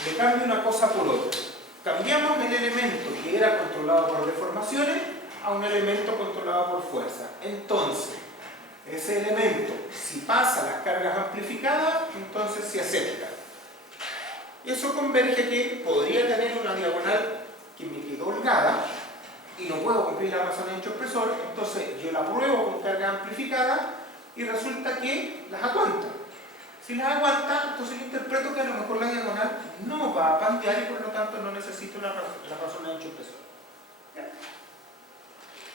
le cambio una cosa por otra. Cambiamos el elemento que era controlado por deformaciones a un elemento controlado por fuerza. Entonces, ese elemento, si pasa las cargas amplificadas, entonces se acepta. Eso converge que podría tener una diagonal que me quedó holgada y no puedo cumplir la razón de ancho-espesor, entonces yo la pruebo con carga amplificada y resulta que las aguanta. Si las aguanta, entonces yo interpreto que a lo mejor la diagonal no va a pandear y por lo tanto no necesito la razón de ancho-espesor.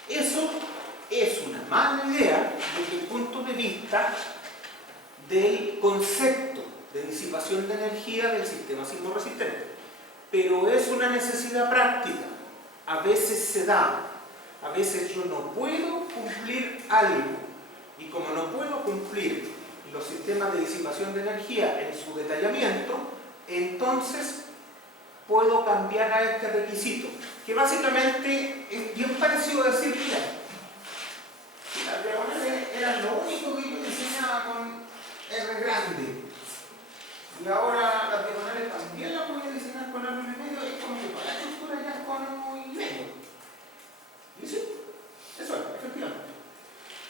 Eso es una mala idea desde el punto de vista del concepto de disipación de energía del sistema sismorresistente. Pero es una necesidad práctica. A veces se da. A veces yo no puedo cumplir algo. Y como no puedo cumplir los sistemas de disipación de energía en su detallamiento, entonces puedo cambiar a este requisito, que básicamente es bien parecido a decir, mira, si las diagonales eran lo único que yo diseñaba con R grande, y ahora las diagonales también las voy a diseñar con R y medio, es como que para la estructura ya es con 1,5. ¿Y sí? Eso es, efectivamente.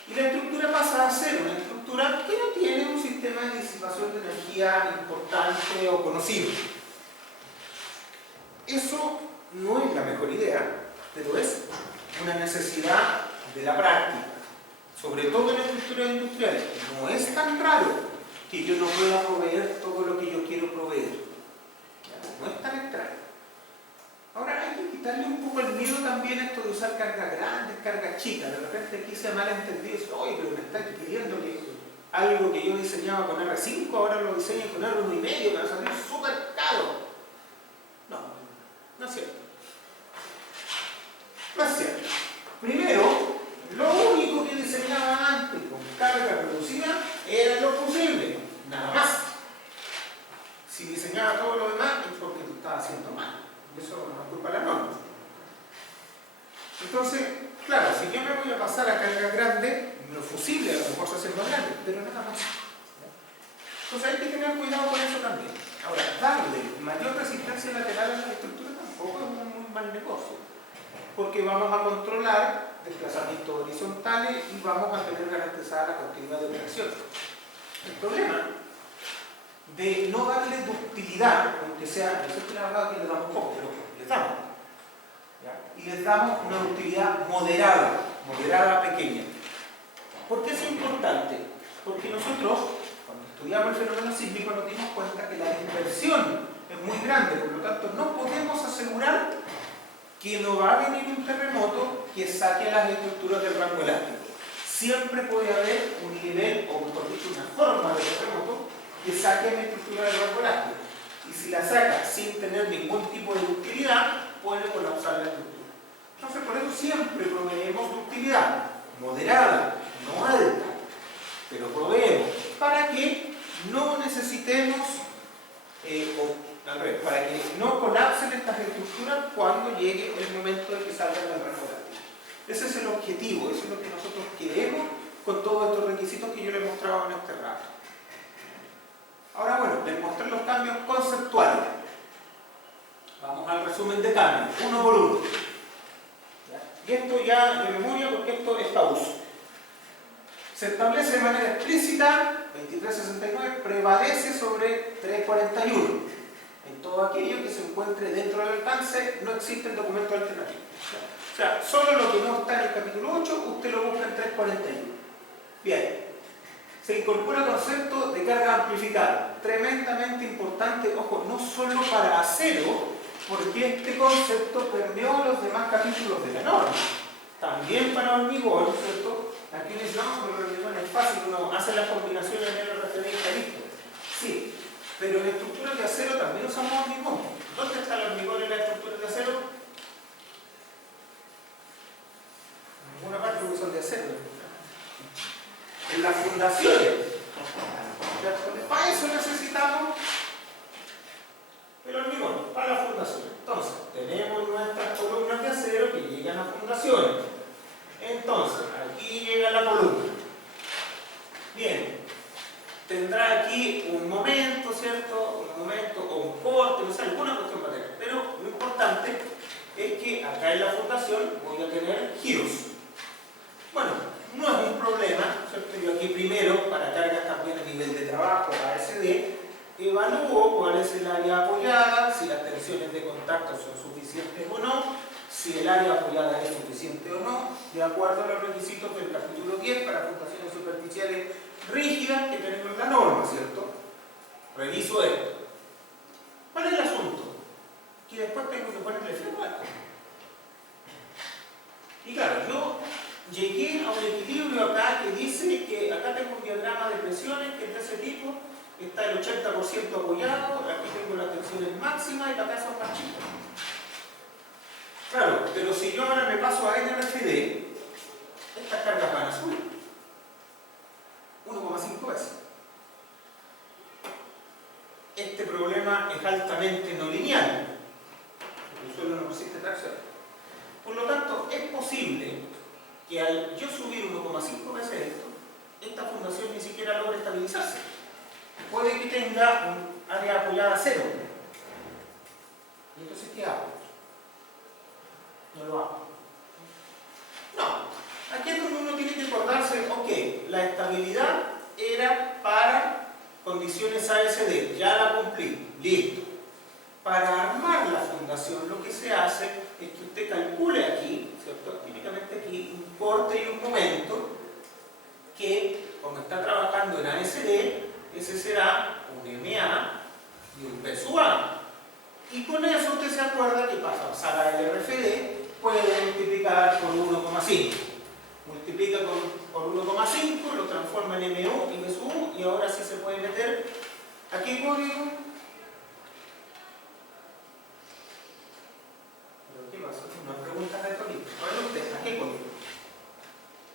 Y la estructura pasa a ser una estructura que no tiene un sistema de disipación de energía importante o conocido. Eso no es la mejor idea, pero es una necesidad de la práctica, sobre todo en estructuras industriales. No es tan raro que yo no pueda proveer todo lo que yo quiero proveer. No es tan extraño. Ahora hay que quitarle un poco el miedo también a esto de usar cargas grandes, cargas chicas. De repente aquí se ha malentendido, oye, pero me están pidiendo que algo que yo diseñaba con R5 ahora lo diseño con R1,5, que va a salir súper caro. No, no es cierto. No es cierto. Primero, lo único que diseñaba antes con carga reducida era lo posible, nada más. Si diseñaba todo lo demás es porque tú estabas haciendo mal. Eso no es culpa de la norma. Entonces, claro, si yo me voy a pasar a carga grande, lo fusible a lo mejor se hace más grande, pero nada más. Entonces hay que tener cuidado con eso también. Ahora, darle mayor resistencia lateral a la estructura tampoco es un muy mal negocio, porque vamos a controlar desplazamientos horizontales y vamos a tener garantizada la continuidad de operación. El problema de no darle ductilidad, aunque sea, no sé si les he hablado que le damos poco, pero les damos. ¿Ya? Y les damos una ductilidad moderada, pequeña. ¿Por qué es importante? Porque nosotros, cuando estudiamos el fenómeno sísmico, nos dimos cuenta que la dispersión es muy grande, por lo tanto no podemos asegurar que no va a venir un terremoto que saque las estructuras del rango elástico. Siempre puede haber un nivel, o mejor dicho, una forma de terremoto que saque la estructura del rango elástico. Y si la saca sin tener ningún tipo de ductilidad, puede colapsar la estructura. Entonces, por eso siempre proveemos ductilidad moderada, no alta, pero proveemos para que no necesitemos, para que no colapsen estas estructuras cuando llegue el momento de que salgan del rango elástico. Ese es el objetivo, eso es lo que nosotros queremos con todos estos requisitos que yo les he mostrado en este rato. Ahora, bueno, les mostré los cambios conceptuales. Vamos al resumen de cambios, uno por uno. Y esto ya de memoria, porque esto es para uso. Se establece de manera explícita, 2369 prevalece sobre 341. En todo aquello que se encuentre dentro del alcance, no existe el documento alternativo. O sea, solo lo que no está en el capítulo 8, usted lo busca en 341. Bien. Se incorpora el concepto de carga amplificada, tremendamente importante, ojo, no solo para acero, porque este concepto permeó los demás capítulos de la norma, también para hormigón, ¿cierto? Aquí uno dice, no, pero el hormigón es fácil, uno hace las combinaciones en el referencia listo. Sí, pero en estructuras de acero también usamos hormigón. ¿Dónde está el hormigón en las estructuras de acero? En ninguna parte usan de acero. En las fundaciones. Para eso necesitamos el hormigón, para las fundaciones. Entonces, tenemos nuestras columnas de acero que llegan a fundaciones. Entonces, aquí llega la columna. Bien, tendrá aquí un momento, ¿cierto? Un momento o un corte, no sé, alguna cuestión material. Pero lo importante es que acá en la fundación voy a tener giros. Bueno, no es un problema, ¿cierto? Yo aquí primero, para cargas también a nivel de trabajo, ASD, evalúo cuál es el área apoyada, si las tensiones de contacto son suficientes o no, si el área apoyada es suficiente o no, de acuerdo a los requisitos del capítulo 10 para fundaciones superficiales rígidas que tenemos en la norma, ¿cierto? Reviso esto. ¿Cuál es el asunto? Que después tengo que ponerle freno a esto. Y claro, yo llegué aquí a un equilibrio acá que dice que acá tengo un diagrama de presiones que es de ese tipo, está el 80% apoyado, aquí tengo las tensiones máximas y acá son más chicas. Claro, pero si yo ahora me paso a NRFD, estas cargas van a subir 1,5 veces. Este problema es altamente no lineal, porque el suelo no resiste tracción. Por lo tanto, es posible que al yo subir 1,5 veces esto, esta fundación ni siquiera logre estabilizarse. Puede que tenga un área apoyada cero. ¿Y entonces qué hago? No lo hago. No. Aquí es donde uno tiene que acordarse, ok, la estabilidad era para condiciones ASD, ya la cumplí, listo. Para armar la fundación lo que se hace es que usted calcule aquí, ¿cierto? Típicamente aquí, un corte y un momento que, como está trabajando en ASD, ese será un MA y un P sub A. Y con eso usted se acuerda que para pasar a LRFD puede multiplicar por 1,5. Multiplica por 1,5, lo transforma en MU y P sub U, y ahora sí se puede meter. ¿Aquí código? ¿Qué pasa? Una pregunta retórica. Ahora usted, ¿a qué código?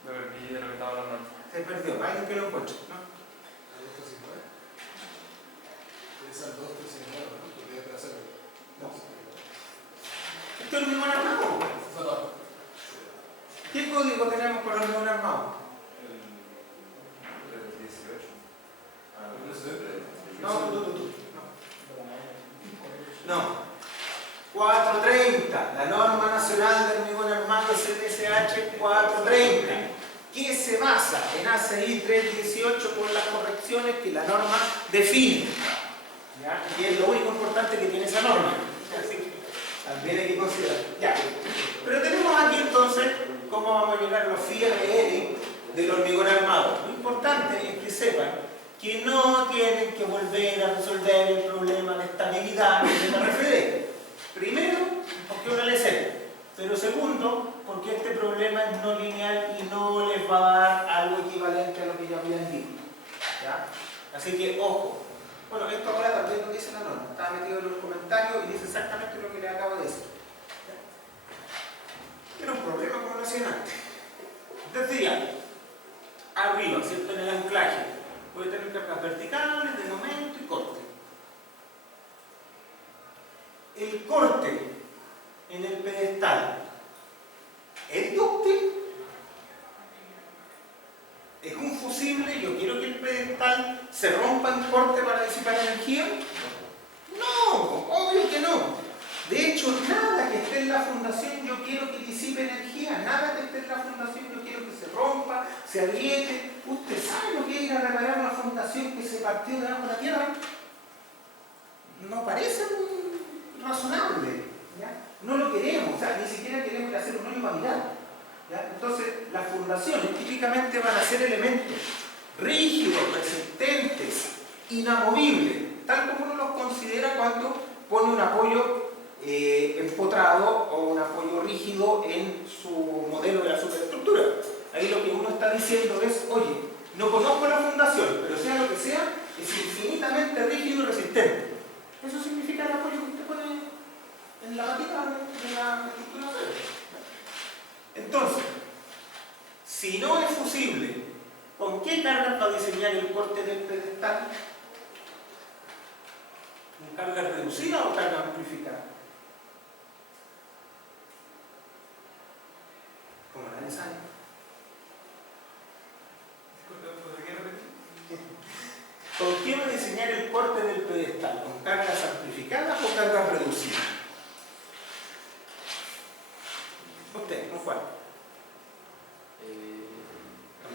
Me perdí de lo que estaba hablando. Se perdió, alguien que lo encuentre, ¿no? Al 239. Es al 239, ¿no? Podría hacerlo. No. Esto es hormigón armado. ¿Qué código tenemos para hormigón armado? El 18. No. No. 430, la norma nacional de hormigón armado CTSH 430, que se basa en ACI 318 por las correcciones que la norma define. ¿Ya? Y es lo único importante que tiene esa norma. Así que también hay que considerar. Ya. Pero tenemos aquí entonces cómo vamos a llegar a los FIRL del hormigón armado. Lo importante es que sepan que no tienen que volver a resolver el problema de estabilidad de la RFD. Primero, porque una LC, pero segundo, porque este problema es no lineal y no les va a dar algo equivalente a lo que ya habían dicho. ¿Ya? Así que, ojo. Bueno, esto ahora también lo dice la norma. Estaba metido en los comentarios y dice exactamente lo que les acabo de decir. Era un problema como lo hacían antes. Decía, arriba, ¿cierto? En el anclaje, puede tener cargas verticales, de momento y corte. El corte en el pedestal es dúctil, es un fusible. Yo quiero que el pedestal se rompa en corte para disipar energía. No, obvio que no. De hecho, nada que esté en la fundación yo quiero que disipe energía. Nada que esté en la fundación yo quiero que se rompa, se agriete. ¿Usted sabe lo que es ir a reparar una fundación que se partió debajo de la tierra? No parece muy razonable. ¿Ya? No lo queremos, o sea, ni siquiera queremos hacer un hoyo para mirar. ¿Ya? Entonces, las fundaciones típicamente van a ser elementos rígidos, resistentes, inamovibles, tal como uno los considera cuando pone un apoyo empotrado o un apoyo rígido en su modelo de la superestructura. Ahí lo que uno está diciendo es, oye, no conozco la fundación, pero sea lo que sea, es infinitamente rígido y resistente. Eso significa el apoyo que usted pone en la patita de la estructura cero. Entonces, si no es fusible, ¿con qué cargas va a diseñar el corte del pedestal? ¿Con carga reducida o carga amplificada? Como la ensayo. ¿Con qué va a diseñar el corte del pedestal? ¿Con cargas amplificadas o cargas reducidas? ¿Usted? ¿Con cuál?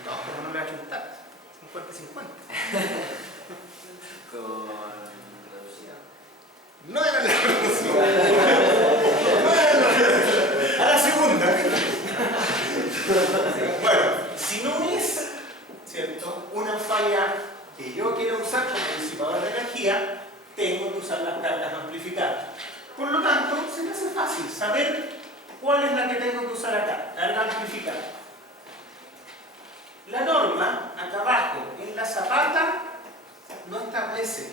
No, pero no le va a chuntar. 50-50. Con reducida. No era la reducción. No era la reducción. A la segunda. Bueno, si no es, ¿cierto?, una falla que yo quiero usar como disipador de energía, tengo que usar las cargas amplificadas. Por lo tanto, se me hace fácil saber cuál es la que tengo que usar acá, carga amplificada. La norma, acá abajo, en la zapata, no establece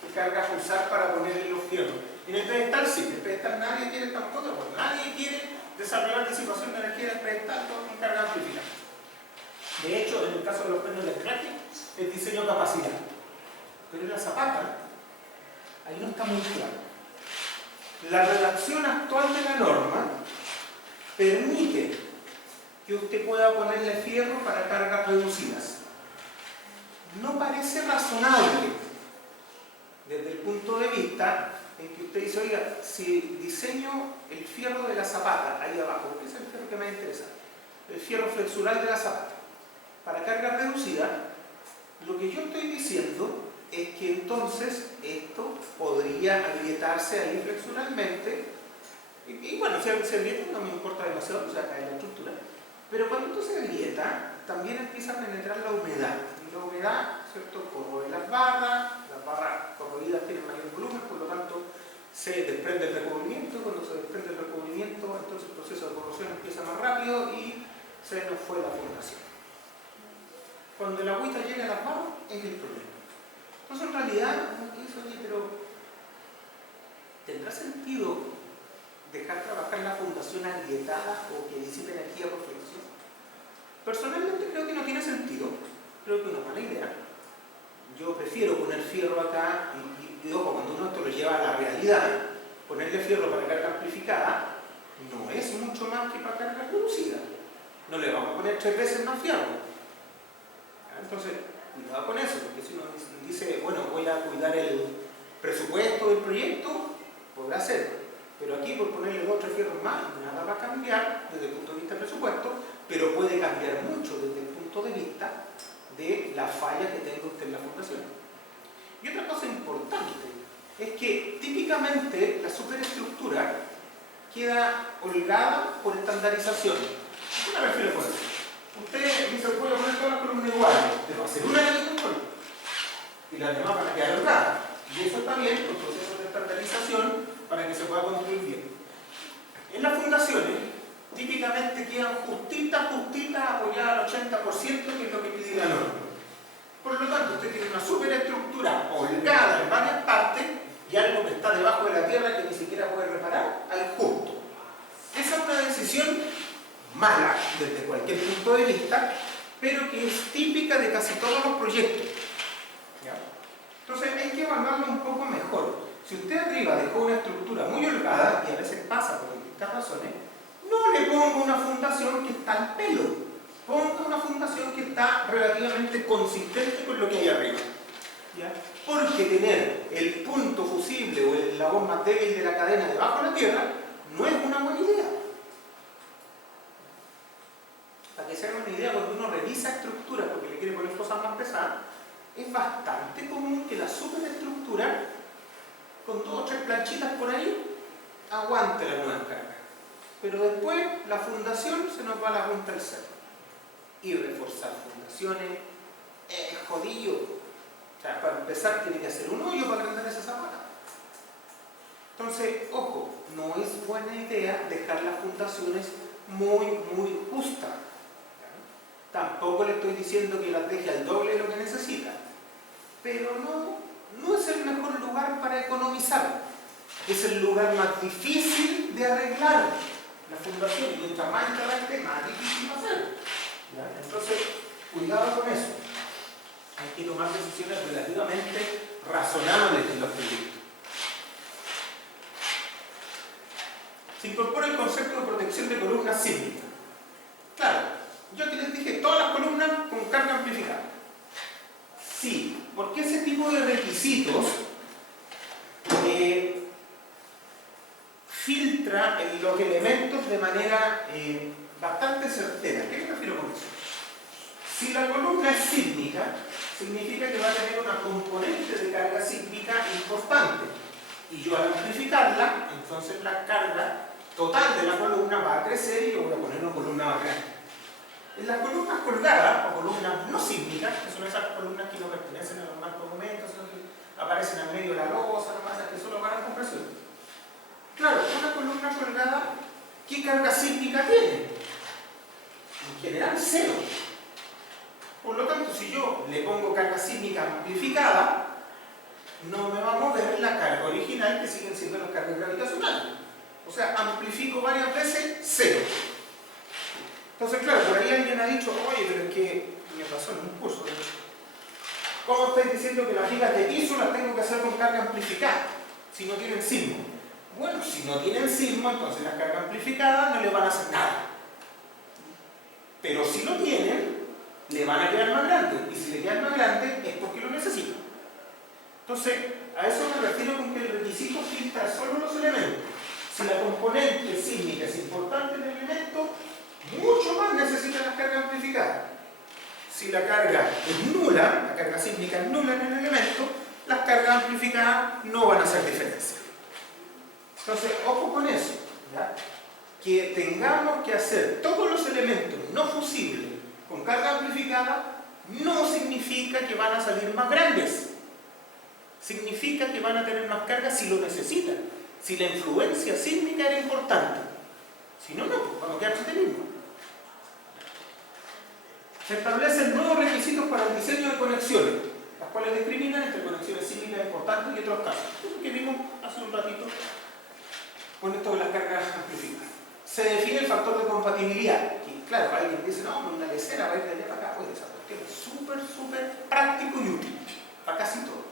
qué carga pulsar para ponerle los fierros. En el pedestal sí, en el pedestal nadie quiere tampoco, pues nadie quiere desarrollar disipación de energía en el pedestal con carga amplificada. De hecho, en el caso de los frenos de anclaje, es diseño capacidad. Pero en la zapata, ahí no está muy claro. La redacción actual de la norma permite que usted pueda ponerle fierro para cargas reducidas. No parece razonable desde el punto de vista en que usted dice, oiga, si diseño el fierro de la zapata ahí abajo, porque es el fierro que me interesa, el fierro flexural de la zapata, para carga reducida, lo que yo estoy diciendo es que entonces esto podría agrietarse ahí flexuralmente, y bueno, si se agrieta no me importa demasiado, o sea, cae la estructura, pero cuando esto se agrieta, también empieza a penetrar la humedad, y la humedad, ¿cierto?, corroe las barras corroídas tienen mayor volumen, por lo tanto se desprende el recubrimiento, y cuando se desprende el recubrimiento, entonces el proceso de corrosión empieza más rápido y se nos fue la fundación. Cuando el agüita llega a las barras, es el problema. Entonces, en realidad, uno dice, oye, pero ¿tendrá sentido dejar trabajar la fundación agrietada o que disipe energía por flexión? Personalmente creo que no tiene sentido, creo que es una mala idea. Yo prefiero poner fierro acá y ojo, cuando uno esto lo lleva a la realidad, ponerle fierro para carga amplificada no es mucho más que para carga reducida. No le vamos a poner 3 veces más fierro. Entonces, cuidado con eso, porque si uno dice, bueno, voy a cuidar el presupuesto del proyecto, podrá hacerlo. Pero aquí, por ponerle 2 o 3 fierros más, nada va a cambiar desde el punto de vista del presupuesto, pero puede cambiar mucho desde el punto de vista de la falla que tenga usted en la fundación. Y otra cosa importante es que típicamente la superestructura queda holgada por estandarización. ¿A qué me refiero con eso? Usted dice, voy a poner todas las columnas iguales, pero hacer una de control y las demás van a quedar holgadas. Y eso está bien con procesos de estandarización para que se pueda construir bien. En las fundaciones típicamente quedan justitas, apoyadas al 80%, que es lo que pide la norma. Por lo tanto, usted tiene una superestructura holgada en varias partes y algo que está debajo de la tierra que ni siquiera puede reparar al justo. Esa es una decisión mala desde cualquier punto de vista, pero que es típica de casi todos los proyectos. ¿Ya? Entonces hay que evaluarlo un poco mejor. Si usted arriba dejó una estructura muy holgada, y a veces pasa por distintas razones, no le ponga una fundación que está al pelo. Ponga una fundación que está relativamente consistente con lo que hay arriba. ¿Ya? Porque tener el punto fusible o el eslabón más débil de la cadena debajo de la tierra no es una buena idea. Para que se hagan una idea, cuando uno revisa estructuras porque le quiere poner cosas más pesadas, es bastante común que la superestructura, con 2 o 3 planchitas por ahí, aguante la nueva carga. Pero después la fundación se nos va a la punta del cerro. Y reforzar fundaciones es jodido. O sea, para empezar tiene que hacer un hoyo para agrandar esa zapata. Entonces, ojo, no es buena idea dejar las fundaciones muy justas. Tampoco le estoy diciendo que las deje al doble de lo que necesita, pero no es el mejor lugar para economizar. Es el lugar más difícil de arreglar la fundación, y mientras más integrante, más difícil va a ser. ¿Ya? Entonces, cuidado con eso. Hay que tomar decisiones relativamente razonables en los proyectos. Se incorpora el concepto de protección de columnas sísmicas. Claro, yo aquí les dije todas las columnas con carga amplificada. Sí, porque ese tipo de requisitos filtra los elementos de manera bastante certera. ¿Qué me refiero con eso? Si la columna es sísmica, significa que va a tener una componente de carga sísmica importante. Y yo al amplificarla, entonces la carga total de la columna va a crecer y yo voy a poner una columna más grande. En las columnas colgadas, o columnas no sísmicas, que son esas columnas que no pertenecen a los marcos momentos, que aparecen en medio de la losa, nomás, que solo van a compresión. Claro, una columna colgada, ¿qué carga sísmica tiene? En general, 0. le pongo carga sísmica amplificada, no me va a mover la carga original, que siguen siendo las cargas gravitacionales. O sea, amplifico varias veces, cero. Entonces, claro, por ahí alguien ha dicho, oye, pero es que me pasó en un curso, ¿cómo estáis diciendo que las vigas de piso las tengo que hacer con carga amplificada si no tienen sismo? Bueno, si no tienen sismo, entonces las cargas amplificadas no le van a hacer nada. Pero si lo tienen, le van a quedar más grandes. Y si le quedan más grandes, es porque lo necesitan. Entonces, a eso me refiero con que el requisito filtra solo los elementos. Si la componente sísmica es importante en el elemento, mucho más necesita las cargas amplificadas. Si la carga es nula, la carga sísmica es nula en el elemento, las cargas amplificadas no van a hacer diferencia. Entonces, ojo con eso, ¿ya? Que tengamos que hacer todos los elementos no fusibles con carga amplificada no significa que van a salir más grandes. Significa que van a tener más carga si lo necesitan. Si la influencia sísmica era importante. Si no, no, vamos a quedar mismo. Se establecen nuevos requisitos para el diseño de conexiones, las cuales discriminan entre conexiones sísmicas importantes y otros casos. Lo que vimos hace un ratito con esto de las cargas amplificadas. Se define el factor de compatibilidad. Y claro, alguien dice, no, una lecera va a ir de allá para acá. Pues esa cuestión es súper práctico y útil para casi todo.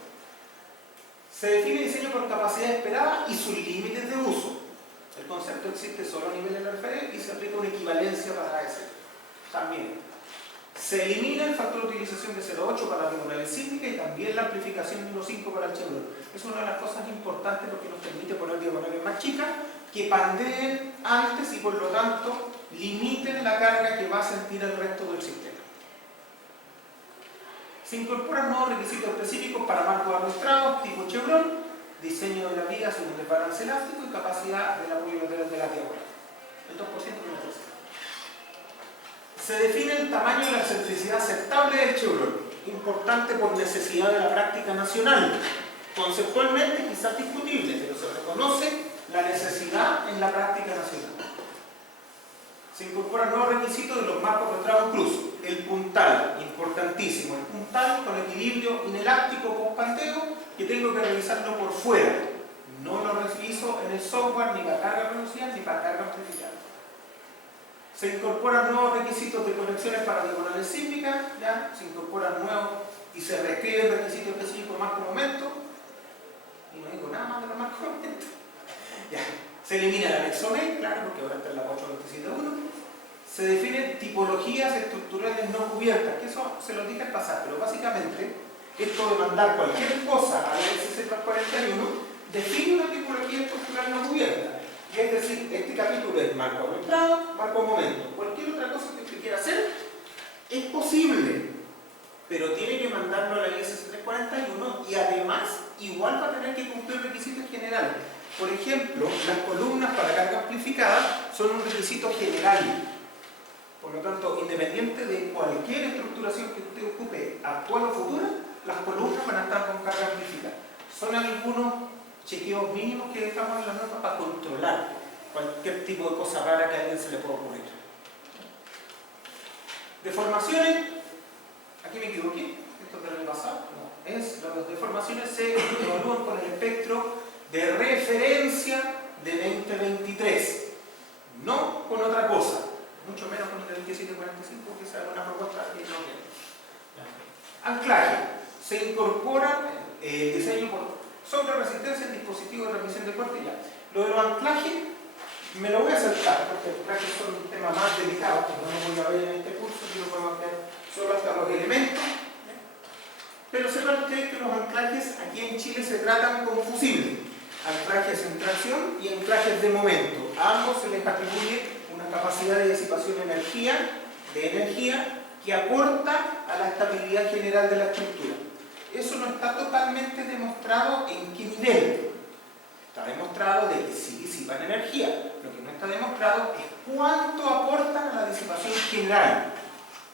Se define diseño por capacidad esperada y sus límites de uso. El concepto existe solo a nivel de la referencia y se aplica una equivalencia para ese. También se elimina el factor de utilización de 0,8 para la diagonal sísmica y también la amplificación de 1,5 para el chevron. Es una de las cosas importantes porque nos permite poner diagonales más chicas que pandeen antes y por lo tanto limiten la carga que va a sentir el resto del sistema. Se incorporan nuevos requisitos específicos para marcos arrastrados tipo chevron, diseño de la viga según el balance elástico y capacidad del apoyo lateral de la diagonal. El 2% no necesita. Se define el tamaño y la excentricidad aceptable del chevron, importante por necesidad de la práctica nacional. Conceptualmente quizás discutible, pero se reconoce la necesidad en la práctica nacional. Se incorporan nuevos requisitos de los marcos arrastrados cruz. El puntal, importantísimo, el puntal con equilibrio inelástico post-panteo que tengo que revisarlo por fuera. No lo reviso en el software ni para carga reducida ni para carga amplificada. Se incorporan nuevos requisitos de conexiones para diagonales sísmicas, ¿ya? Se incorporan nuevos y se requiere el requisito específico marco momento. Y no digo nada más de los marcos momento. Ya. Se elimina el anexo B, claro, porque ahora está en la 827.1. Se definen tipologías estructurales no cubiertas, que eso se lo dije al pasar, pero básicamente esto de mandar cualquier cosa a la SC 341 define una tipología estructural no cubierta. Y es decir, este capítulo es marco entrada, marco momento. Cualquier otra cosa que usted quiera hacer es posible, pero tiene que mandarlo a la ISC 341 y además igual va a tener que cumplir requisitos generales. Por ejemplo, las columnas para carga amplificada son un requisito general. Por lo tanto, independiente de cualquier estructuración que usted ocupe, actual o futura, las columnas van a estar con carga amplificada. Son algunos chequeos mínimos que dejamos en la norma para controlar cualquier tipo de cosa rara que a alguien se le pueda ocurrir. Deformaciones, aquí me equivoqué, esto es del año pasado, no, las deformaciones se evalúan con el espectro de referencia de 2023, no con otra cosa, mucho menos con el de 2745, que sea una propuesta que no tiene. Anclaje, se incorpora el diseño sobre resistencia en dispositivos de transmisión de corte. Ya. Lo de los anclajes me lo voy a saltar porque los anclajes son un tema más delicado que no lo voy a ver en este curso, yo lo puedo ver solo hasta los elementos. Pero sepan ustedes que los anclajes aquí en Chile se tratan como fusibles. Anclajes en tracción y anclajes de momento. A ambos se les atribuye una capacidad de disipación de energía que aporta a la estabilidad general de la estructura. Eso no está totalmente demostrado en qué nivel. Está demostrado de que sí disipan energía. Lo que no está demostrado es cuánto aportan a la disipación general.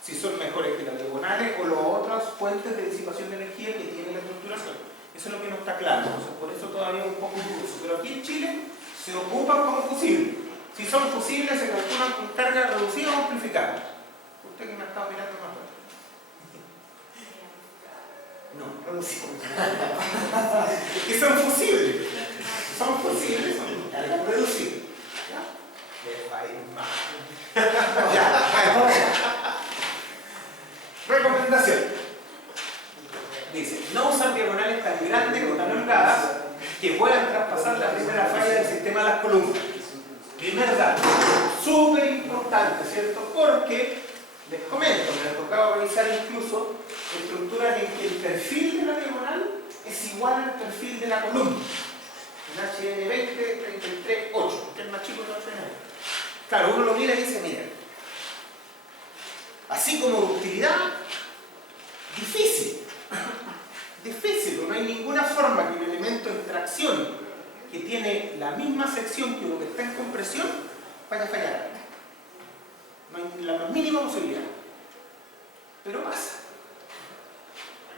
Si son mejores que las diagonales o las otras fuentes de disipación de energía que tiene la estructuración. Eso es lo que no está claro. Entonces, por eso todavía es un poco dudoso. Pero aquí en Chile se ocupan como fusibles. Si son fusibles, se calculan con carga reducida o amplificada. Usted que me ha estado mirando más rápido. reproducibles. Es que son fusibles. Son fusibles, son reproducibles. ¿Ya? Les va a ir mal. Ya, bueno. Recomendación. Dice, no usar diagonales tan grandes o tan holgadas que puedan traspasar la primera falla del sistema de las columnas. Primer dato, súper importante, ¿cierto? Porque, les comento, me ha tocado revisar incluso estructuras en que el perfil de la diagonal es igual al perfil de la columna. En HN20, 33, 8, que es más chico que HN20. Claro, uno lo mira y dice, mira, así como ductilidad, difícil. Difícil, no hay ninguna forma que un elemento en tracción que tiene la misma sección que uno que está en compresión vaya a fallar. No hay la más mínima posibilidad. Pero pasa.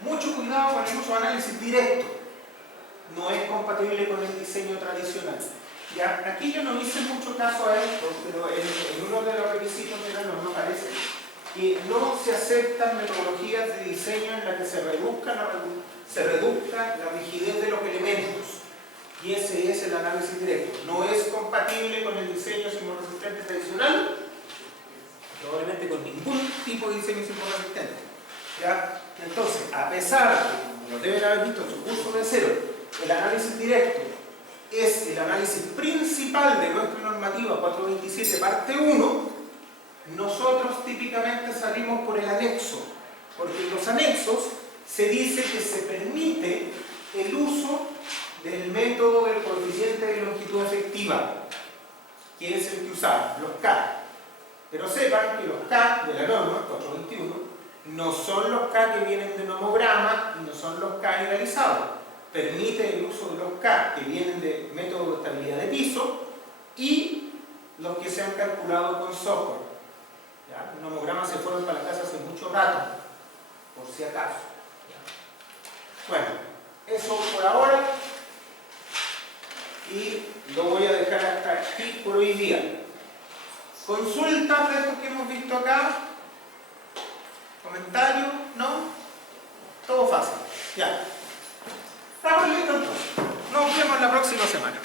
Mucho cuidado con el uso de análisis directo. No es compatible con el diseño tradicional. Ya, aquí yo no hice mucho caso a esto, pero en uno de los requisitos de la norma parece que no se aceptan metodologías de diseño en las que se reduzca la rigidez de los elementos. Y ese es el análisis directo. No es compatible con el diseño sismoresistente tradicional, probablemente con ningún tipo de diseño sismoresistente. ¿Ya? Entonces, a pesar de, como lo deben haber visto en su curso de cero, el análisis directo es el análisis principal de nuestra normativa 427 parte 1, nosotros típicamente salimos por el anexo, porque en los anexos se dice que se permite el uso del método del coeficiente de longitud efectiva, que es el que usamos, los K. Pero sepan que los K de la norma 421 no son los K que vienen de un homograma y no son los K idealizados. Permite el uso de los K que vienen de método de estabilidad de piso y los que se han calculado con software. ¿Ya? Un homograma se fueron para la casa hace mucho rato, por si acaso. ¿Ya? Bueno, eso por ahora. Y lo voy a dejar hasta aquí por hoy día. ¿Consultas de estos que hemos visto acá? ¿Comentarios? ¿No? Todo fácil. Ya. Estamos listos entonces. Nos vemos la próxima semana.